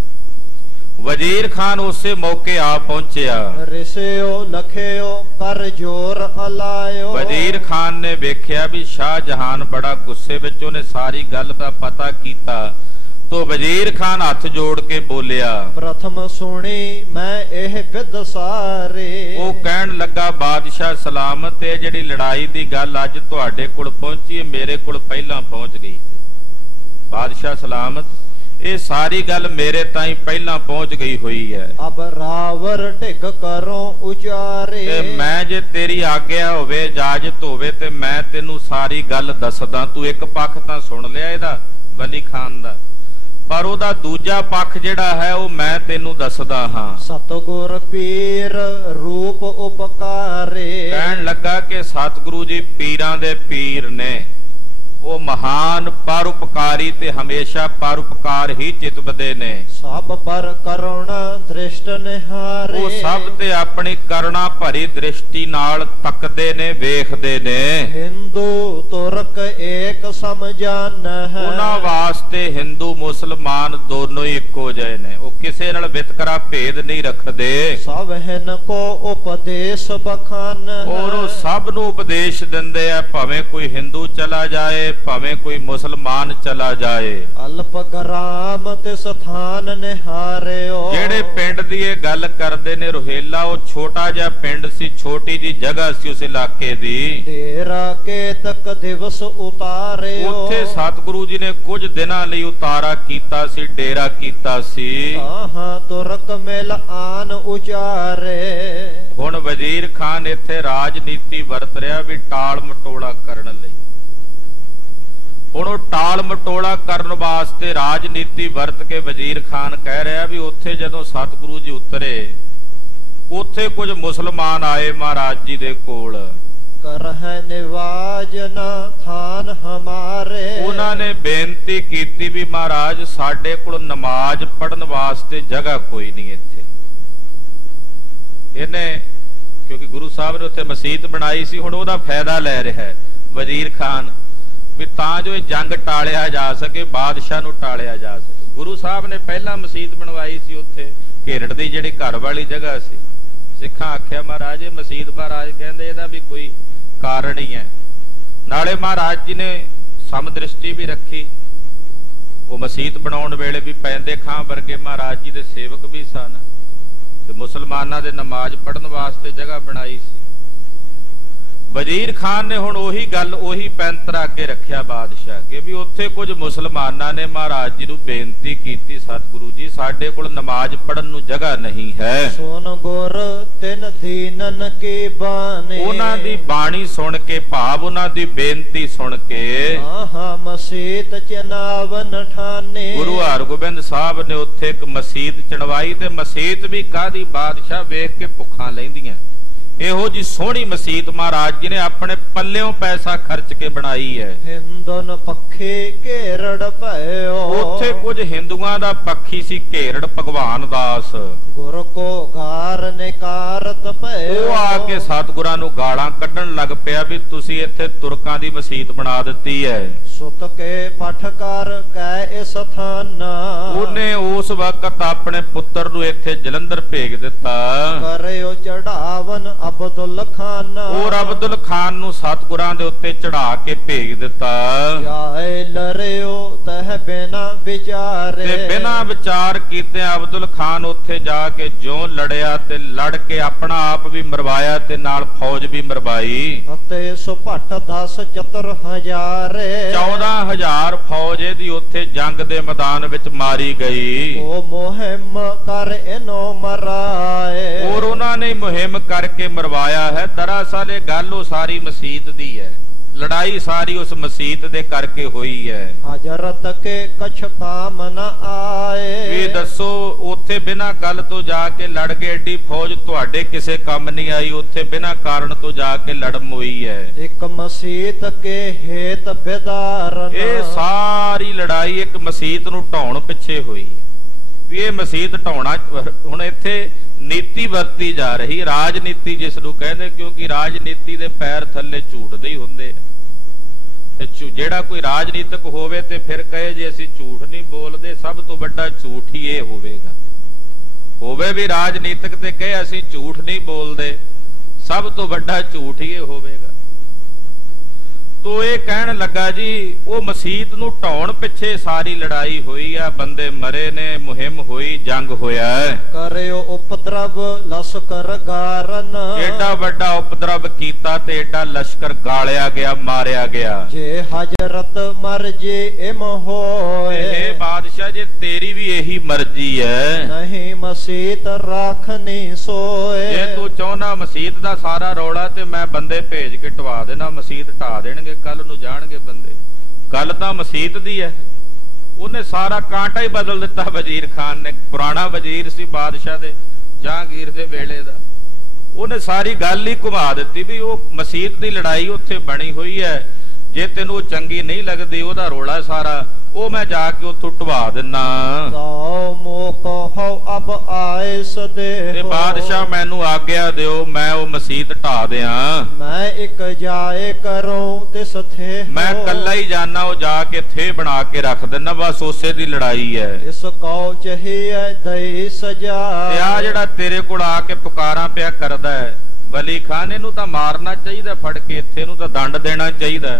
ਵਜ਼ੀਰ ਖਾਨ ਉਸੇ ਮੌਕੇ ਆ ਪਹੁੰਚਿਆ। ਰਿਸਿਓ ਲਖਿਓ ਕਰ ਜੋਰ ਅਲਾਇਓ। ਵਜ਼ੀਰ ਖਾਨ ਨੇ ਵੇਖਿਆ ਵੀ ਸ਼ਾਹਜਹਾਨ ਬੜਾ ਗੁੱਸੇ ਵਿੱਚ, ਉਹਨੇ ਸਾਰੀ ਗੱਲ ਦਾ ਪਤਾ ਕੀਤਾ। ਤੋ ਵਜ਼ੀਰ ਖਾਨ ਹੱਥ ਜੋੜ ਕੇ ਬੋਲਿਆ, ਪ੍ਰਥਮ ਸੁਣੀ ਮੈਂ ਇਹ ਵਿਦ ਸਾਰੇ। ਉਹ ਕਹਿਣ ਲੱਗਾ ਬਾਦਸ਼ਾਹ ਸਲਾਮਤ, ਇਹ ਜਿਹੜੀ ਲੜਾਈ ਦੀ ਗੱਲ ਅੱਜ ਤੁਹਾਡੇ ਕੋਲ ਪਹੁੰਚੀ ਹੈ, ਮੇਰੇ ਕੋਲ ਪਹਿਲਾਂ ਪਹੁੰਚ ਗਈ। ਬਾਦਸ਼ਾਹ ਸਲਾਮਤ, ਇਹ ਸਾਰੀ ਗੱਲ ਮੇਰੇ ਤਾਈਂ ਪਹਿਲਾਂ ਪਹੁੰਚ ਗਈ ਹੋਈ ਹੈ। ਅਬ ਰਾਵਰ ਢਿਗ ਕਰੋ ਉਚਾਰੇ। ਤੇ ਮੈਂ ਜੇ ਤੇਰੀ ਆਗਿਆ ਹੋਵੇ, ਇਜਾਜ਼ਤ ਹੋਵੇ, ਤੇ ਮੈਂ ਤੈਨੂੰ ਸਾਰੀ ਗੱਲ ਦੱਸਦਾ। ਤੂੰ ਇੱਕ ਪੱਖ ਤਾਂ ਸੁਣ ਲਿਆ ਇਹਦਾ, ਵਲੀ ਖਾਨ ਦਾ, ਪਰ ਉਹਦਾ ਦੂਜਾ ਪੱਖ ਜਿਹੜਾ ਹੈ ਉਹ ਮੈਂ ਤੈਨੂੰ ਦੱਸਦਾ ਹਾਂ। ਸਤਿਗੁਰ ਪੀਰ ਰੂਪ ਉਪਕਾਰੇ। ਕਹਿਣ ਲੱਗਾ ਕਿ ਸਤਿਗੁਰੂ ਜੀ ਪੀਰਾਂ ਦੇ ਪੀਰ ਨੇ, ਉਹ ਮਹਾਨ ਪਰਉਪਕਾਰੀ ਤੇ ਹਮੇਸ਼ਾ ਪਰਉਪਕਾਰ ਹੀ ਚਿਤਵਦੇ ਨੇ। ਸਭ ਪਰ ਕਰੁਣਾ ਦ੍ਰਿਸ਼ਟ ਨਿਹਾਰੇ। ਉਹ ਸਭ ਤੇ ਆਪਣੀ ਕਰੁਣਾ ਭਰੀ ਦ੍ਰਿਸ਼ਟੀ ਨਾਲ ਤੱਕਦੇ ਨੇ, ਵੇਖਦੇ ਨੇ। ਹਿੰਦੂ ਤੁਰਕ ਏਕ ਸਮਝਾਨ ਹੈ। ਉਹਨਾਂ ਵਾਸਤੇ ਹਿੰਦੂ ਮੁਸਲਮਾਨ ਦੋਨੋਂ ਹੀ ਇੱਕੋ ਜਿਹੇ ਨੇ, ਉਹ ਕਿਸੇ ਨਾਲ ਵਿਤਕਰਾ ਭੇਦ ਨਹੀਂ ਰੱਖਦੇ। ਸਭ ਹਿਨ ਕੋ ਉਪਦੇਸ਼ ਬਖਾਨ। ਔਰ ਉਹ ਸਭ ਨੂੰ ਉਪਦੇਸ਼ ਦਿੰਦੇ ਆ, ਭਾਵੇਂ ਕੋਈ ਹਿੰਦੂ ਚਲਾ ਜਾਏ, ਭਾਵੇਂ ਕੋਈ ਮੁਸਲਮਾਨ ਚਲਾ ਜਾਏ। ਅਲਪ ਗਰਾਮ ਤੇ ਸਥਾਨ ਨਿਹਾਰਿਓ। ਜਿਹੜੇ ਪਿੰਡ ਦੀ ਇਹ ਗੱਲ ਕਰਦੇ ਨੇ ਰੋਹੇਲਾ, ਉਹ ਛੋਟਾ ਜਿਹਾ ਪਿੰਡ ਸੀ, ਛੋਟੀ ਜੀ ਜਗ੍ਹਾ ਸੀ ਉਸ ਇਲਾਕੇ ਦੀ। ਡੇਰਾ ਕੇ ਤਕ ਦਿਵਸ ਉਤਾਰਿਓ। ਉੱਥੇ ਸਤਿਗੁਰੂ ਜੀ ਨੇ ਕੁਝ ਦਿਨਾਂ ਲਈ ਉਤਾਰਾ ਕੀਤਾ ਸੀ, ਡੇਰਾ ਕੀਤਾ ਸੀ। ਆਹਾਂ ਤੁਰਕ ਮਿਲ ਆਨ ਉਚਾਰੇ। ਹੁਣ ਵਜ਼ੀਰ ਖਾਨ ਇੱਥੇ ਰਾਜਨੀਤੀ ਵਰਤ ਰਿਹਾ ਵੀ ਟਾਲ ਮਟੋਲਾ ਕਰਨ ਲਈ। ਹੁਣ ਉਹ ਟਾਲ ਮਟੋਲਾ ਕਰਨ ਵਾਸਤੇ ਰਾਜਨੀਤੀ ਵਰਤ ਕੇ ਵਜ਼ੀਰ ਖਾਨ ਕਹਿ ਰਿਹਾ ਵੀ ਉੱਥੇ ਜਦੋਂ ਸਤਿਗੁਰੂ ਜੀ ਉਤਰੇ, ਉੱਥੇ ਕੁਝ ਮੁਸਲਮਾਨ ਆਏ ਮਹਾਰਾਜ ਜੀ ਦੇ ਕੋਲ। ਕਰਹਿ ਨਿਵਾਜਨਾ ਥਾਨ ਹਮਾਰੇ। ਉਹਨਾਂ ਨੇ ਬੇਨਤੀ ਕੀਤੀ ਵੀ ਮਹਾਰਾਜ ਸਾਡੇ ਕੋਲ ਨਮਾਜ਼ ਪੜਨ ਵਾਸਤੇ ਜਗ੍ਹਾ ਕੋਈ ਨਹੀਂ ਇੱਥੇ। ਇਹਨੇ ਕਿਉਂਕਿ ਗੁਰੂ ਸਾਹਿਬ ਨੇ ਉੱਥੇ ਮਸਜਿਦ ਬਣਾਈ ਸੀ, ਹੁਣ ਉਹਦਾ ਫਾਇਦਾ ਲੈ ਰਿਹਾ ਹੈ ਵਜ਼ੀਰ ਖਾਨ ਵੀ ਤਾਂ ਜੋ ਇਹ ਜੰਗ ਟਾਲਿਆ ਜਾ ਸਕੇ, ਬਾਦਸ਼ਾਹ ਨੂੰ ਟਾਲਿਆ ਜਾ ਸਕੇ। ਗੁਰੂ ਸਾਹਿਬ ਨੇ ਪਹਿਲਾਂ ਮਸਜਿਦ ਬਣਵਾਈ ਸੀ ਉੱਥੇ ਘੇਰੜ ਦੀ, ਜਿਹੜੀ ਘਰ ਵਾਲੀ ਜਗ੍ਹਾ ਸੀ। ਸਿੱਖਾਂ ਆਖਿਆ ਮਹਾਰਾਜ ਇਹ ਮਸਜਿਦ, ਮਹਾਰਾਜ ਕਹਿੰਦੇ ਇਹਦਾ ਵੀ ਕੋਈ ਕਾਰਨ ਹੀ ਹੈ। ਨਾਲੇ ਮਹਾਰਾਜ ਜੀ ਨੇ ਸਮਦ੍ਰਿਸ਼ਟੀ ਵੀ ਰੱਖੀ। ਉਹ ਮਸਜਿਦ ਬਣਾਉਣ ਵੇਲੇ ਵੀ ਪੈਂਦੇ ਖਾਂ ਵਰਗੇ ਮਹਾਰਾਜ ਜੀ ਦੇ ਸੇਵਕ ਵੀ ਸਨ ਤੇ ਮੁਸਲਮਾਨਾਂ ਦੇ ਨਮਾਜ਼ ਪੜਨ ਵਾਸਤੇ ਜਗ੍ਹਾ ਬਣਾਈ ਸੀ। ਵਜ਼ੀਰ ਖਾਨ ਨੇ ਹੁਣ ਉਹੀ ਗੱਲ, ਉਹੀ ਪੈਂਤਰਾ ਅੱਗੇ ਰੱਖਿਆ ਬਾਦਸ਼ਾਹ ਅੱਗੇ ਵੀ ਉੱਥੇ ਕੁਝ ਮੁਸਲਮਾਨਾਂ ਨੇ ਮਹਾਰਾਜ ਜੀ ਨੂੰ ਬੇਨਤੀ ਕੀਤੀ, ਸਤਿਗੁਰੂ ਜੀ ਸਾਡੇ ਕੋਲ ਨਮਾਜ਼ ਪੜਨ ਨੂੰ ਜਗ੍ਹਾ ਨਹੀਂ ਹੈ। ਸੁਨ ਗੁਰ ਤਿਨ ਦੀਨਨ ਕੀ ਬਾਣੀ। ਉਹਨਾਂ ਦੀ ਬਾਣੀ ਸੁਣ ਕੇ, ਭਾਵ ਉਹਨਾਂ ਦੀ ਬੇਨਤੀ ਸੁਣ ਕੇ, ਆਹਾ ਮਸਜਿਦ ਚਨਾਵਨ ਠਾਨੇ। ਗੁਰੂ ਹਰਗੋਬਿੰਦ ਸਾਹਿਬ ਨੇ ਉੱਥੇ ਇੱਕ ਮਸਜਿਦ ਚਣਵਾਈ ਤੇ ਮਸਜਿਦ ਵੀ ਕਾਹਦੀ ਬਾਦਸ਼ਾਹ ਵੇਖ ਕੇ ਭੁੱਖਾਂ ਲੈਂਦੀਆਂ। ਇਹੋ ਜੀ ਸੋਹਣੀ ਮਸਜਿਦ ਮਹਾਰਾਜ ਜੀ ਨੇ ਆਪਣੇ ਪੱਲਿਓਂ ਪੈਸਾ ਖਰਚ ਕੇ ਬਣਾਈ ਹੈ। ਹਿੰਦਨ ਪੱਖੇ ਘੇਰੜ ਭਇਓ। ਉੱਥੇ ਕੁਝ ਹਿੰਦੂਆਂ ਦਾ ਪੱਖੀ ਸੀ ਘੇਰੜ ਭਗਵਾਨ ਦਾਸ। ਗੁਰ ਕੋ ਗਾਰ ਨਿਕਾਰਤ ਭਇਓ। ਉਹ ਆ ਕੇ ਸਤਿਗੁਰਾਂ ਨੂੰ ਗਾਲਾਂ ਕੱਢਣ ਲੱਗ ਪਿਆ ਵੀ ਤੁਸੀਂ ਇੱਥੇ ਤੁਰਕਾਂ ਦੀ ਮਸਜਿਦ ਬਣਾ ਦਿੱਤੀ ਹੈ। ਸੁਤ ਕੇ ਪਠ ਕਰ ਕੈ ਇਸ ਥਾਨ। ਉਹਨੇ ਉਸ ਵਕਤ ਆਪਣੇ ਪੁੱਤਰ ਨੂੰ ਇੱਥੇ ਜਲੰਧਰ ਭੇਜ ਦਿੱਤਾ। ਕਰਿਓ ਚੜਾਵਨ ਅਬਦੁਲ ਖਾਨ। ਔਰ ਅਬਦੁਲ ਖਾਨ ਨੂੰ ਸਤਿਗੁਰਾਂ ਦੇ ਉੱਤੇ ਚੜਾ ਕੇ ਭੇਜ ਦਿੱਤਾ। ਜਾਏ ਲਰਿਓ ਤਹ ਬਿਨਾ ਵਿਚਾਰੇ। ਤੇ ਬਿਨਾ ਵਿਚਾਰ ਕੀਤੇ ਅਬਦੁਲ ਖਾਨ ਉੱਥੇ ਜਾ ਕੇ ਜਿਉਂ ਲੜਿਆ ਤੇ ਲੜ ਕੇ ਆਪਣਾ ਆਪ ਵੀ ਮਰਵਾਇਆ ਤੇ ਨਾਲ ਫੌਜ ਵੀ ਮਰਵਾਈ। ਅਤੇ ਸੁਭਟ 10 ਚਤੁਰ ਹਜ਼ਾਰੇ। 14,000 ਫੌਜ ਇਹਦੀ ਉੱਥੇ ਜੰਗ ਦੇ ਮੈਦਾਨ ਵਿੱਚ ਮਾਰੀ ਗਈ। ਉਹ ਮੁਹਿੰਮ ਕਰ ਇਹਨੋ ਮਰਾਏ। ਔਰ ਉਹਨਾਂ ਨੇ ਮੁਹਿੰਮ ਕਰਕੇ ਮਰਵਾਇਆ ਹੈ। ਦਰਅਸਲ ਇਹ ਗੱਲ ਉਹ ਸਾਰੀ ਮਸਜਿਦ ਦੀ ਹੈ, ਲੜਾਈ ਸਾਰੀ ਉਸ ਮਸਜਿਦ ਦੇ ਕਰਕੇ ਹੋਈ ਹੈ। ਹਜ਼ਰਤ ਕੇ ਕਛ ਕਾਮ ਨ ਆਏ। ਵੀ ਦੱਸੋ ਉੱਥੇ ਬਿਨਾਂ ਗੱਲ ਤੋਂ ਜਾ ਕੇ ਲੜ ਗਏ, ਏਡੀ ਫੌਜ ਤੁਹਾਡੇ ਕਿਸੇ ਕੰਮ ਨਹੀਂ ਆਈ। ਉੱਥੇ ਬਿਨਾਂ ਕਾਰਨ ਤੋਂ ਜਾ ਕੇ ਲੜਮ ਹੋਈ ਹੈ। ਇੱਕ ਮਸਜਿਦ ਕੇ ਹੇਤ ਬਿਦਾਰਨ। ਇਹ ਸਾਰੀ ਲੜਾਈ ਇੱਕ ਮਸਜਿਦ ਨੂੰ ਢਾਉਣ ਪਿੱਛੇ ਹੋਈ ਹੈ ਵੀ ਇਹ ਮਸਜਿਦ ਢਾਉਣਾ। ਹੁਣ ਇੱਥੇ ਨੀਤੀ ਵਰਤੀ ਜਾ ਰਹੀ, ਰਾਜਨੀਤੀ ਜਿਸ ਨੂੰ ਕਹਿੰਦੇ, ਕਿਉਂਕਿ ਰਾਜਨੀਤੀ ਦੇ ਪੈਰ ਥੱਲੇ ਝੂਠ ਦੇ ਹੀ ਹੁੰਦੇ। ਤੇ ਜਿਹੜਾ ਕੋਈ ਰਾਜਨੀਤਿਕ ਹੋਵੇ ਤੇ ਫਿਰ ਕਹੇ ਜੇ ਅਸੀਂ ਝੂਠ ਨਹੀਂ ਬੋਲਦੇ, ਸਭ ਤੋਂ ਵੱਡਾ ਝੂਠ ਹੀ ਇਹ ਹੋਵੇਗਾ। ਹੋਵੇ ਵੀ ਰਾਜਨੀਤਿਕ ਤੇ ਕਹੇ ਅਸੀਂ ਝੂਠ ਨਹੀਂ ਬੋਲਦੇ, ਸਭ ਤੋਂ ਵੱਡਾ ਝੂਠ ਹੀ ਇਹ ਹੋਵੇਗਾ। ਤੋ ਇਹ ਕਹਿਣ ਲੱਗਾ ਜੀ ਉਹ ਮਸਜਿਦ ਨੂੰ ਢਾਉਣ ਪਿੱਛੇ ਸਾਰੀ ਲੜਾਈ ਹੋਈ ਆ, ਬੰਦੇ ਮਰੇ ਨੇ, ਮੁਹਿੰਮ ਹੋਈ, ਜੰਗ ਹੋਇਆ ਹੈ। ਕਰਿਓ ਉਪਦਰਵ ਲਸ਼ਕਰ ਗਾਰਨ। ਏਡਾ ਵੱਡਾ ਉਪਦਰਵ ਕੀਤਾ ਤੇ ਏਡਾ ਲਸ਼ਕਰ ਗਾਲਿਆ ਗਿਆ, ਮਾਰਿਆ ਗਿਆ। ਜੇ ਹਜ਼ਰਤ ਮਰਜੀ ਇਮ ਹੋਏ। ਇਹ ਬਾਦਸ਼ਾਹ ਜੇ ਤੇਰੀ ਵੀ ਇਹੀ ਮਰਜ਼ੀ ਹੈ, ਨਹੀਂ ਮਸਜਿਦ ਰੱਖਣੀ ਸੋਏ। ਜੇ ਤੂੰ ਚਾਹੁੰਦਾ ਮਸਜਿਦ ਦਾ ਸਾਰਾ ਰੌਲਾ ਤੇ ਮੈਂ ਬੰਦੇ ਭੇਜ ਕੇ ਢਵਾ ਦੇਣਾ, ਮਸਜਿਦ ਢਾ ਦੇਣਗੇ, ਕੱਲ ਨੂੰ ਜਾਣਗੇ ਬੰਦੇ। ਗੱਲ ਤਾਂ ਮਸਜਿਦ ਦੀ ਹੈ। ਉਹਨੇ ਸਾਰਾ ਕਾਂਟਾ ਹੀ ਬਦਲ ਦਿੱਤਾ ਵਜ਼ੀਰ ਖਾਨ ਨੇ। ਪੁਰਾਣਾ ਵਜ਼ੀਰ ਸੀ ਬਾਦਸ਼ਾਹ ਦੇ, ਜਹਾਂਗੀਰ ਦੇ ਵੇਲੇ ਦਾ। ਉਹਨੇ ਸਾਰੀ ਗੱਲ ਹੀ ਘੁਮਾ ਦਿੱਤੀ ਵੀ ਉਹ ਮਸਜਿਦ ਦੀ ਲੜਾਈ ਉੱਥੇ ਬਣੀ ਹੋਈ ਹੈ, ਜੇ ਤੈਨੂੰ ਚੰਗੀ ਨਹੀਂ ਲੱਗਦੀ ਉਹਦਾ ਰੋਲਾ ਸਾਰਾ, ਉਹ ਮੈਂ ਜਾ ਕੇ ਉੱਥੋਂ ਢਵਾ ਦਿੰਨਾ। ਅਬ ਆਏ ਸਦੇ। ਤੇ ਬਾਦਸ਼ਾਹ ਮੈਨੂੰ ਆਗਿਆ ਦਿਓ, ਮੈਂ ਉਹ ਮਸਜਿਦ ਢਾ ਦਿਆਂ। ਮੈਂ ਇੱਕ ਜਾਏ ਕਰੂੰ ਤੇ ਸਥੇ। ਮੈਂ ਕੱਲਾ ਹੀ ਜਾਣਾ, ਉਹ ਜਾ ਕੇ ਥੇ ਬਣਾ ਕੇ ਰੱਖ ਦਿੰਦਾ। ਬਸ ਉਸੇ ਦੀ ਲੜਾਈ ਹੈ। ਇਸ ਕਉ ਚਹੀਏ ਦਈ ਸਜਾ। ਤੇ ਆ ਜਿਹੜਾ ਤੇਰੇ ਕੋਲ ਆ ਕੇ ਪੁਕਾਰਾਂ ਪਿਆ ਕਰਦਾ ਹੈ ਵਲੀ ਖਾਨ, ਇਹਨੂੰ ਤਾਂ ਮਾਰਨਾ ਚਾਹੀਦਾ ਫੜ ਕੇ, ਇੱਥੇ ਨੂੰ ਤਾਂ ਦੰਡ ਦੇਣਾ ਚਾਹੀਦਾ।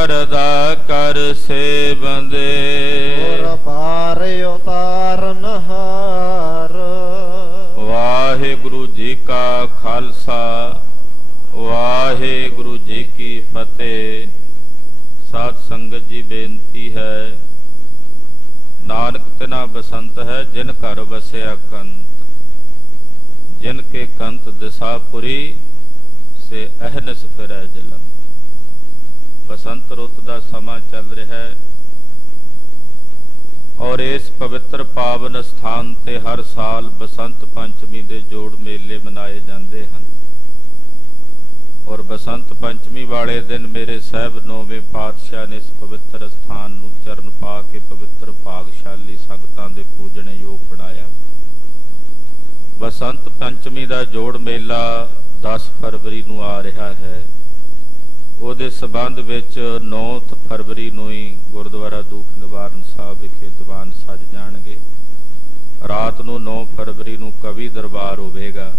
ਕਰਦਾ ਕਰ ਸੇ ਬੰਦੇ ਗੁਰ ਪਾਰ ਉਤਾਰਨ ਹਾਰ। ਵਾਹਿਗੁਰੂ ਜੀ ਕਾ ਖਾਲਸਾ ਵਾਹਿਗੁਰੂ ਜੀ ਕੀ ਫਤਿਹ। ਸਾਧ ਸੰਗਤ ਜੀ ਬੇਨਤੀ ਹੈ, ਨਾਨਕ ਤਿਨਾ ਬਸੰਤ ਹੈ ਜਿਨ ਘਰ ਵਸਿਆ ਕੰਤ। ਜਿਨ ਕੇ ਕੰਤ ਦਿਸਾਪੁਰੀ ਸੇ ਅਹਨਸ ਫਿਰੈ ਜਲਨ। ਬਸੰਤ ਰੁੱਤ ਦਾ ਸਮਾਂ ਚੱਲ ਰਿਹਾ ਹੈ ਔਰ ਇਸ ਪਵਿੱਤਰ ਪਾਵਨ ਸਥਾਨ ਤੇ ਹਰ ਸਾਲ ਬਸੰਤ ਪੰਚਮੀ ਦੇ ਜੋੜ ਮੇਲੇ ਮਨਾਏ ਜਾਂਦੇ ਹਨ। ਔਰ ਬਸੰਤ ਪੰਚਮੀ ਵਾਲੇ ਦਿਨ ਮੇਰੇ ਸਾਹਿਬ ਨੌਵੇਂ ਪਾਤਸ਼ਾਹ ਨੇ ਇਸ ਪਵਿੱਤਰ ਸਥਾਨ ਨੂੰ ਚਰਨ ਪਾ ਕੇ ਪਵਿੱਤਰ ਭਾਗਸ਼ਾਲੀ ਸੰਗਤਾਂ ਦੇ ਪੂਜਣੇ ਯੋਗ ਬਣਾਇਆ। ਬਸੰਤ ਪੰਚਮੀ ਦਾ ਜੋੜ ਮੇਲਾ 10 ਫਰਵਰੀ ਨੂੰ ਆ ਰਿਹਾ ਹੈ। ਉਹਦੇ ਸਬੰਧ ਵਿੱਚ 9 ਫਰਵਰੀ ਨੂੰ ਹੀ ਗੁਰਦੁਆਰਾ ਦੁੱਖ ਨਿਵਾਰਨ ਸਾਹਿਬ ਵਿਖੇ ਦੀਵਾਨ ਸਜ ਜਾਣਗੇ। ਰਾਤ ਨੂੰ 9 ਫਰਵਰੀ ਨੂੰ ਕਵੀ ਦਰਬਾਰ ਹੋਵੇਗਾ,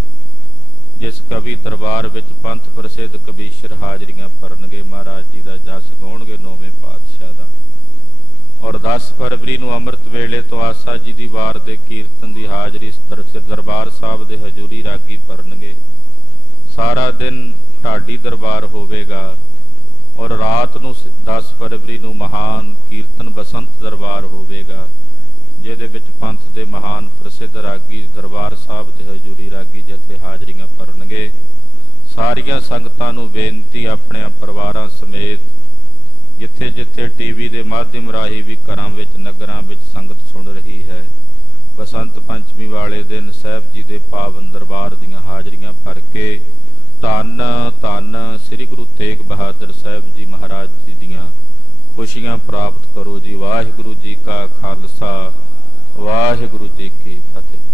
ਜਿਸ ਕਵੀ ਦਰਬਾਰ ਵਿੱਚ ਪੰਥ ਪ੍ਰਸਿੱਧ ਕਵੀਸ਼ਰ ਹਾਜ਼ਰੀਆਂ ਭਰਨਗੇ, ਮਹਾਰਾਜ ਜੀ ਦਾ ਜਸ ਗਾਉਣਗੇ ਨੌਵੇਂ ਪਾਤਸ਼ਾਹ ਦਾ। ਔਰ 10 ਫਰਵਰੀ ਨੂੰ ਅੰਮ੍ਰਿਤ ਵੇਲੇ ਤੋਂ ਆਸਾ ਜੀ ਦੀ ਵਾਰ ਦੇ ਕੀਰਤਨ ਦੀ ਹਾਜ਼ਰੀ ਦਰਬਾਰ ਸਾਹਿਬ ਦੇ ਹਜ਼ੂਰੀ ਰਾਗੀ ਭਰਨਗੇ। ਸਾਰਾ ਦਿਨ ਢਾਡੀ ਦਰਬਾਰ ਹੋਵੇਗਾ ਔਰ ਰਾਤ ਨੂੰ 10 ਫਰਵਰੀ ਨੂੰ ਮਹਾਨ ਕੀਰਤਨ ਬਸੰਤ ਦਰਬਾਰ ਹੋਵੇਗਾ, ਜਿਹਦੇ ਵਿੱਚ ਪੰਥ ਦੇ ਮਹਾਨ ਪ੍ਰਸਿੱਧ ਰਾਗੀ ਦਰਬਾਰ ਸਾਹਿਬ ਦੇ ਹਜ਼ੂਰੀ ਰਾਗੀ ਜਿੱਥੇ ਹਾਜ਼ਰੀਆਂ ਭਰਨਗੇ। ਸਾਰੀਆਂ ਸੰਗਤਾਂ ਨੂੰ ਬੇਨਤੀ, ਆਪਣੇ ਪਰਿਵਾਰਾਂ ਸਮੇਤ ਜਿੱਥੇ ਜਿੱਥੇ ਟੀਵੀ ਦੇ ਮਾਧਿਅਮ ਰਾਹੀਂ ਵੀ ਘਰਾਂ ਵਿੱਚ ਨਗਰਾਂ ਵਿੱਚ ਸੰਗਤ ਸੁਣ ਰਹੀ ਹੈ, ਬਸੰਤ ਪੰਚਮੀ ਵਾਲੇ ਦਿਨ ਸਾਹਿਬ ਜੀ ਦੇ ਪਾਵਨ ਦਰਬਾਰ ਦੀਆਂ ਹਾਜ਼ਰੀਆਂ ਭਰ ਕੇ ਧੰਨ ਧੰਨ ਸ੍ਰੀ ਗੁਰੂ ਤੇਗ ਬਹਾਦਰ ਸਾਹਿਬ ਜੀ ਮਹਾਰਾਜ ਜੀ ਦੀਆਂ ਖੁਸ਼ੀਆਂ ਪ੍ਰਾਪਤ ਕਰੋ ਜੀ। ਵਾਹਿਗੁਰੂ ਜੀ ਕਾ ਖਾਲਸਾ ਵਾਹਿਗੁਰੂ ਜੀ ਕੀ ਫਤਿਹ।